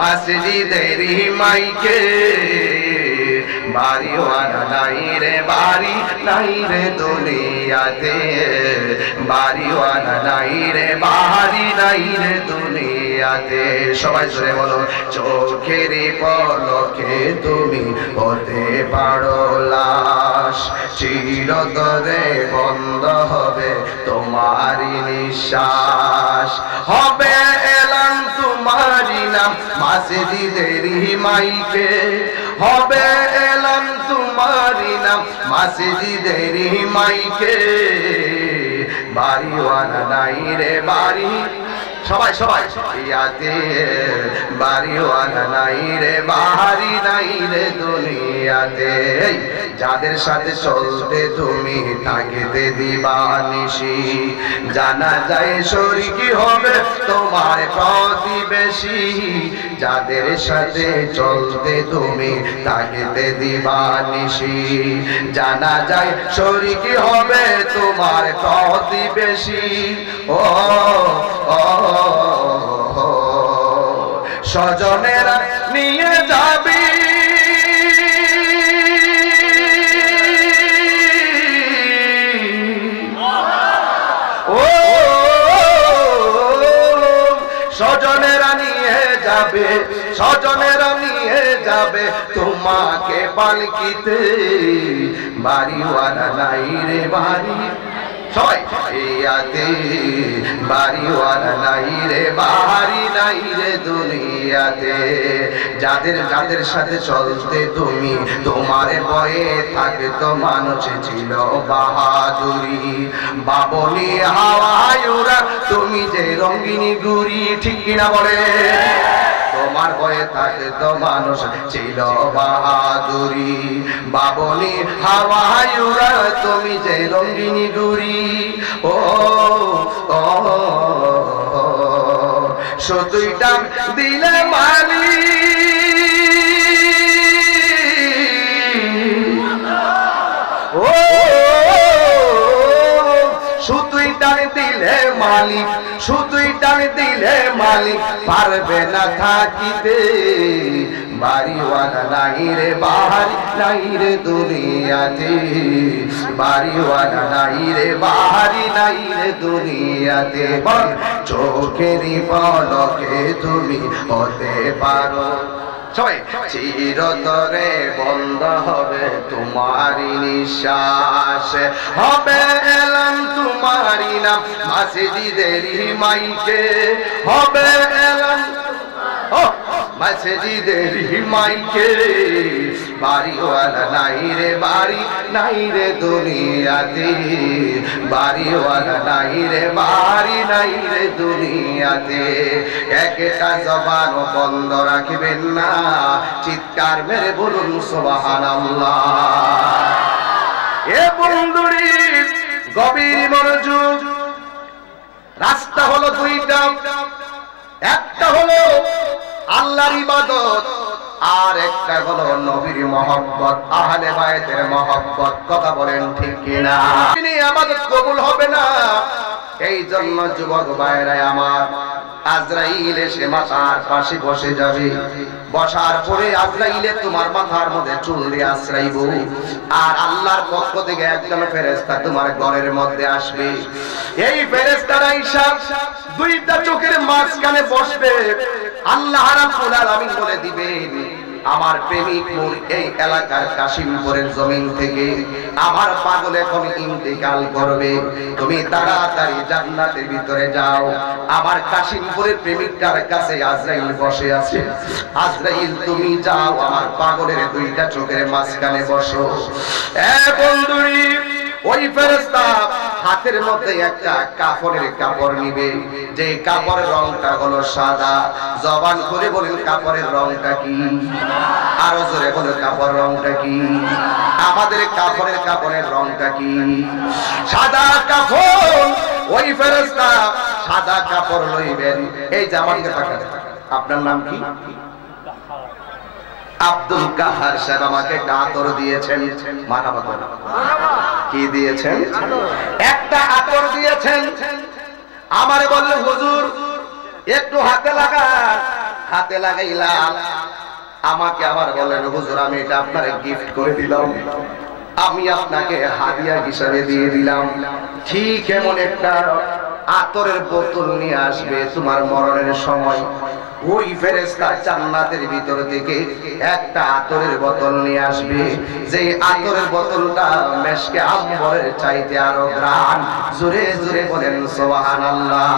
মসজিদের মাইকে, বাড়িওয়ালা নাই রে, বাড়ি নাই রে দুনিয়াতে, বাড়িওয়ালা নাই রে, বাড়ি নাই রে দুনিয়াতে। সবাই জোরে বলো, চোখের পলকে তুমি হতে পারো লাশ, চিরতরে বন্ধ হবে তোমারি নিঃশ্বাস, হবে এলাম তোমারি নাম মসজিদের মাইকে, হবে এলাম তোমারি নাম মসজিদের মাইকে, বাড়িওয়ালা নাই রে, বাড়ি সবাই সবাই ইয়াতে, বাড়িওয়ালা নাই রে, বাড়ি নাই রে দুনিয়াতে। যাদের সাথে চলতে তুমি থাকিতে দিবানিশি, জানা যায় শরীকি হবে তোমার প্রতিবেশী, যাদের সাথে চলতে তুমি থাকিতে দিবানিশি, জানা যায় শরীকি হবে তোমার প্রতিবেশী। ও স্বজনেরা নিয়ে যাবি, স্বজনেরা নিয়ে যাবে, স্বজনেরা নিয়ে যাবে তোমাকে পালকিতে, বাড়িওয়ালা নাই রে, বাড়ি সবাই ইয়াতে, বাড়িওয়ালা নাই রে, বাড়ি নাই রে দুনিয়াতে। যাদের যাদের সাথে চলতে তুমি তোমার ভয়ে থাকতো মানুষ ছিল বাহাদুরি, বাবলি হাওয়ায় ওরা তুমি যে রঙিনী গুড়ি, ঠিক কিনা বলে? তোমার ভয়ে থাকতো মানুষ ছিল বাহাদুরি, বাবলি হাওয়ায় ওরা তুমি যে রঙিনী গুড়ি। ও শুধুইটা দিলে মালি, ও শুধুই টান দিলে মালিক, শুধুই টান দিলে মালিক পারবে না থাকিতে, বাড়িওয়ালা নাই রে, বাড়ি নাই রে দুনিয়াতে, বাড়িওয়ালা নাই রে, বাড়ি নাই রে দুনিয়াতে। চোখেরই পলকে তুমি হতে পারো সবাই চিরতরে বন্ধ হবে তোমারি নিঃশ্বাস, হবে এলান তোমারি নাম মসজিদের মাইকে, হবে এলান মসজিদের মাইকে। বাড়িওয়ালা নাই রে বাড়ি নাই রে দুনিয়াতে, বাড়িওয়ালা নাই রে বাড়ি নাই রে দুনিয়াতে। একটা জবান বন্ধ রাখবেন না, চিৎকার মেরে বলুন সুবহানাল্লাহ। এ বন্ধুরি গভীর মনোযোগ। রাস্তা হলো দুইটা, একটা হলো আল্লাহর ইবাদত, আর একটা হলো নবীর মহব্বত, আহলে বায়তের মহব্বত। কথা বলেন ঠিক কিনা? ইবাদত কবুল হবে না। এই জন্য যুবক ভাইরা আমার, আজরাইল এসে মাথার পাশে বসে যাবে। বসার পরে আজরাইলে তোমার মাথার মধ্যে চুল দিয়ে আশ্রাইব, আর আল্লাহর পক্ষ থেকে একজন ফেরেশতা তোমার ঘরের মধ্যে আসবে। এই ফেরেশতারা ঈশা দুইটা চোখের মাঝখানে বসবে। আল্লাহ রাব্বুল আলামিন বলে দিবেন, আমার প্রেমিক মোর এই এলাকার কাশিমপুরের জমিন থেকে আমার পাগল এখন ইন্তেকাল করবে, তুমি তাড়াতাড়ি জান্নাতের ভিতরে যাও। আমার কাশিমপুরের প্রেমিকটার কাছে আজরাইল বসে আছে, আজরাইল তুমি যাও আমার পাগলের দুইটা চোখের মাঝখানে বসো। এ বন্ধুরি, ওই ফেরেশতা হাতের মধ্যে একটা কাপড়ের কাপড় নিবে, যে কাপড়ের রংটা হলো সাদা। জবান করে বলেন কাপড়ের রংটা কি? আরো জোরে বলে কাপড়ের রংটা কি? আমাদের কাপড়ের রংটা কি? সাদা কাপড়। ওই ফেরেশতা সাদা কাপড় লইবেন। এই যে আমাকে তাকান, আপনার নাম কি? আব্দুল কাহার সাহেব আমাকে একটা আতর দিয়েছেন। মারহাবা বলেন। কি দিয়েছেন? একটা আতর দিয়েছেন। আমারে বললেন হুজুর একটু হাতে লাগান। হাতে লাগাইলাম। আমাকে আবার বললেন হুজুর আমি এটা আপনারে গিফট করে দিলাম, আমি আপনাকে হাদিয়া হিসেবে দিয়ে দিলাম। ঠিক এমন একটা আতরের বোতল নিয়ে আসবে তোমার মরণের সময়। ওই ফেরেশতা জান্নাতের ভিতর থেকে একটা আতরের বোতল নিয়ে আসবে, যে আতরের বোতলটা মেশকে আম্বরের চাইতে আরো ঘ্রাণ। জোরে জোরে বলেন সুবহানাল্লাহ।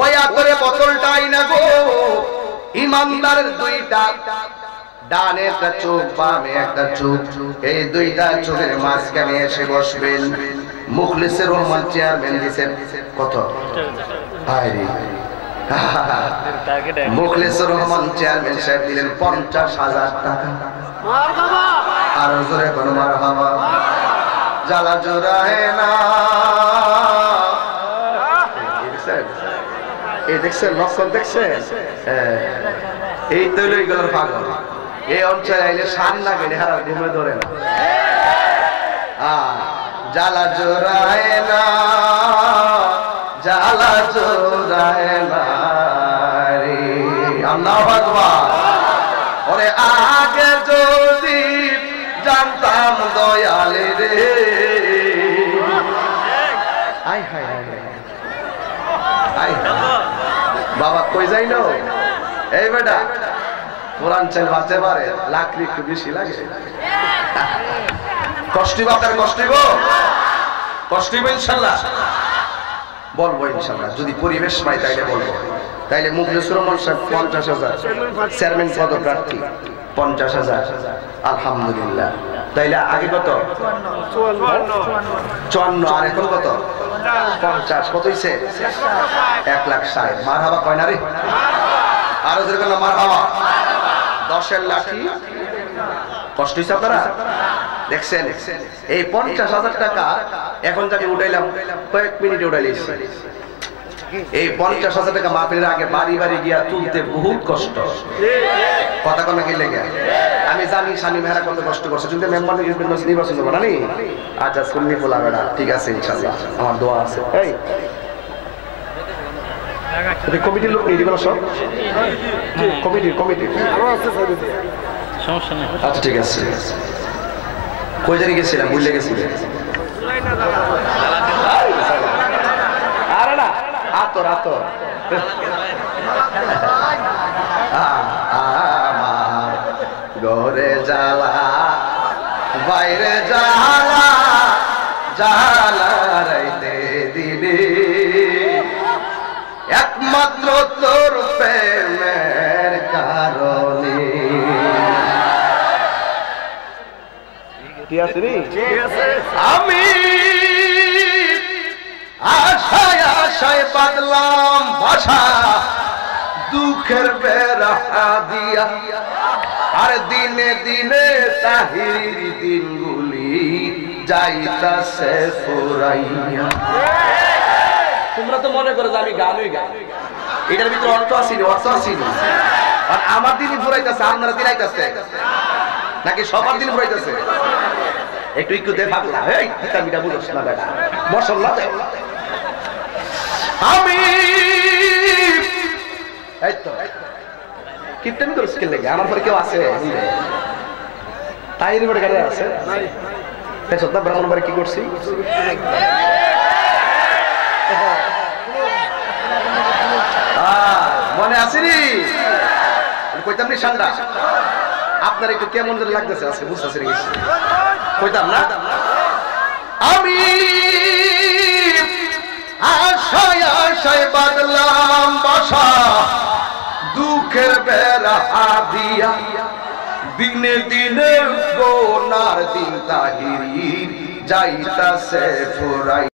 ওই আতরের বোতলটা আইনা গো ইমানদারের দুইটা, ডানে একটা চোখ বামে একটা চোখ, এই দুইটা চোখের মাঝখানে এসে বসবেন। মুখলিসুর রহমান চেয়ারম্যান দিয়েছেন কত? মুখলিসুর রহমান চেয়ারম্যান সাহেব দিলেন 50,000 টাকা। আর জোরে বলো মারহাবা। জ্বালা জোড়ায় না, এই দেখছেন নকল দেখছেন? এই তৈরি গেলার পাগল। এই অঞ্চলে আইলে সান না গেলে হারা ঘুমে ধরে না। জ্বালা জোড়ায় না, জ্বালা জোড়ায় না রে। আল্লাহু আকবার। ওরে আগে যদি জানতাম দয়ালে রে। আই হাই হাই বাবা কই যাই না? এই বেটা কোরআন চাল বাঁচতে পারে, লাকড়ি একটু বেশি লাগে। কষ্টি বাপের কষ্টি গো, কষ্টি ইনশাল্লাহ বলবো ইনশাল্লাহ। যদি পরিবেশ পাই তাইলে বলবো। তাইলে মুখলিসুর রহমান সাহেব 50,000, চেয়ারম্যান পদপ্রার্থী 50,000। আলহামদুলিল্লাহ। তাইলে আগে কত? 54। আর এখন কত? 50। কত হইছে? 1,60,000। মারহাবা কয় না রে? আরো জোরে বলো মারহাবা। 10-এর লাঠি। কষ্ট হইছে আপনারা দেখছেন? এই 50,000 টাকা এখন আমি উঠাইলাম, কয়েক মিনিটে উঠাইছি। এই 50,000 টাকা মাহফিলের আগে বাড়ি বাড়ি গিয়া তুলতে বহুত কষ্ট। কথা কোনো কি লেগে? আমি জানি স্বামী মেহরা কত কষ্ট করছে, কিন্তু মেম্বার নির্বাচন করবো না নি। আচ্ছা সুন্নি বলা বেড়া, ঠিক আছে ইনশাল্লাহ, আমার দোয়া আছে। এই কমিটির লোক নিয়ে দিবেন সব? কমিটি সমস্যা নেই। আচ্ছা ঠিক আছে। কই জানি গেছিলাম, বুঝলে গেছিলাম। আরে না আতর বাইরে জালা জালা রাইতে দিনে একমাত্র তোর প্রেমের কারণে। আমি আশায় আশায় বাদলাম ভাষা দুঃখের বেড়া দিয়া আর দিনে দিনে তাহির দিনগুলি যাইতাছে ফুরাইয়া। তোমরা তো মনে করো যে আমি গানই গাই, এটার ভিতরে অর্থ আসেনি, অর্থ আসেনি। আর আমার দিনই ফুরাইতেছে, আপনারা দিনাইতেছে নাকি সবার দিন ফুরাইতেছে? একটু একটু দে পাগলা, এই ভিটামিটা বুঝছ না বেটা, মশলা দে। আমি এই তো কিপটেমি করে স্কিল লেগে আমার পরে কেউ আছে তাই রিপোর্ট গাড়ি আছে সত্য ব্রাহ্মণ বাড়ি কি করছি মনে আসেনি কইতাম নি ঠান্ডা আপনার একটু কেমন যেন লাগতেছে আজকে বুঝতেছি কইতাম না। আমি আশায় আশায় বাদলাম বাসা দুঃখের বেড়া দিয়া দিনে দিনে গোনার দিন তাহির যাইতাছে ফুরাই।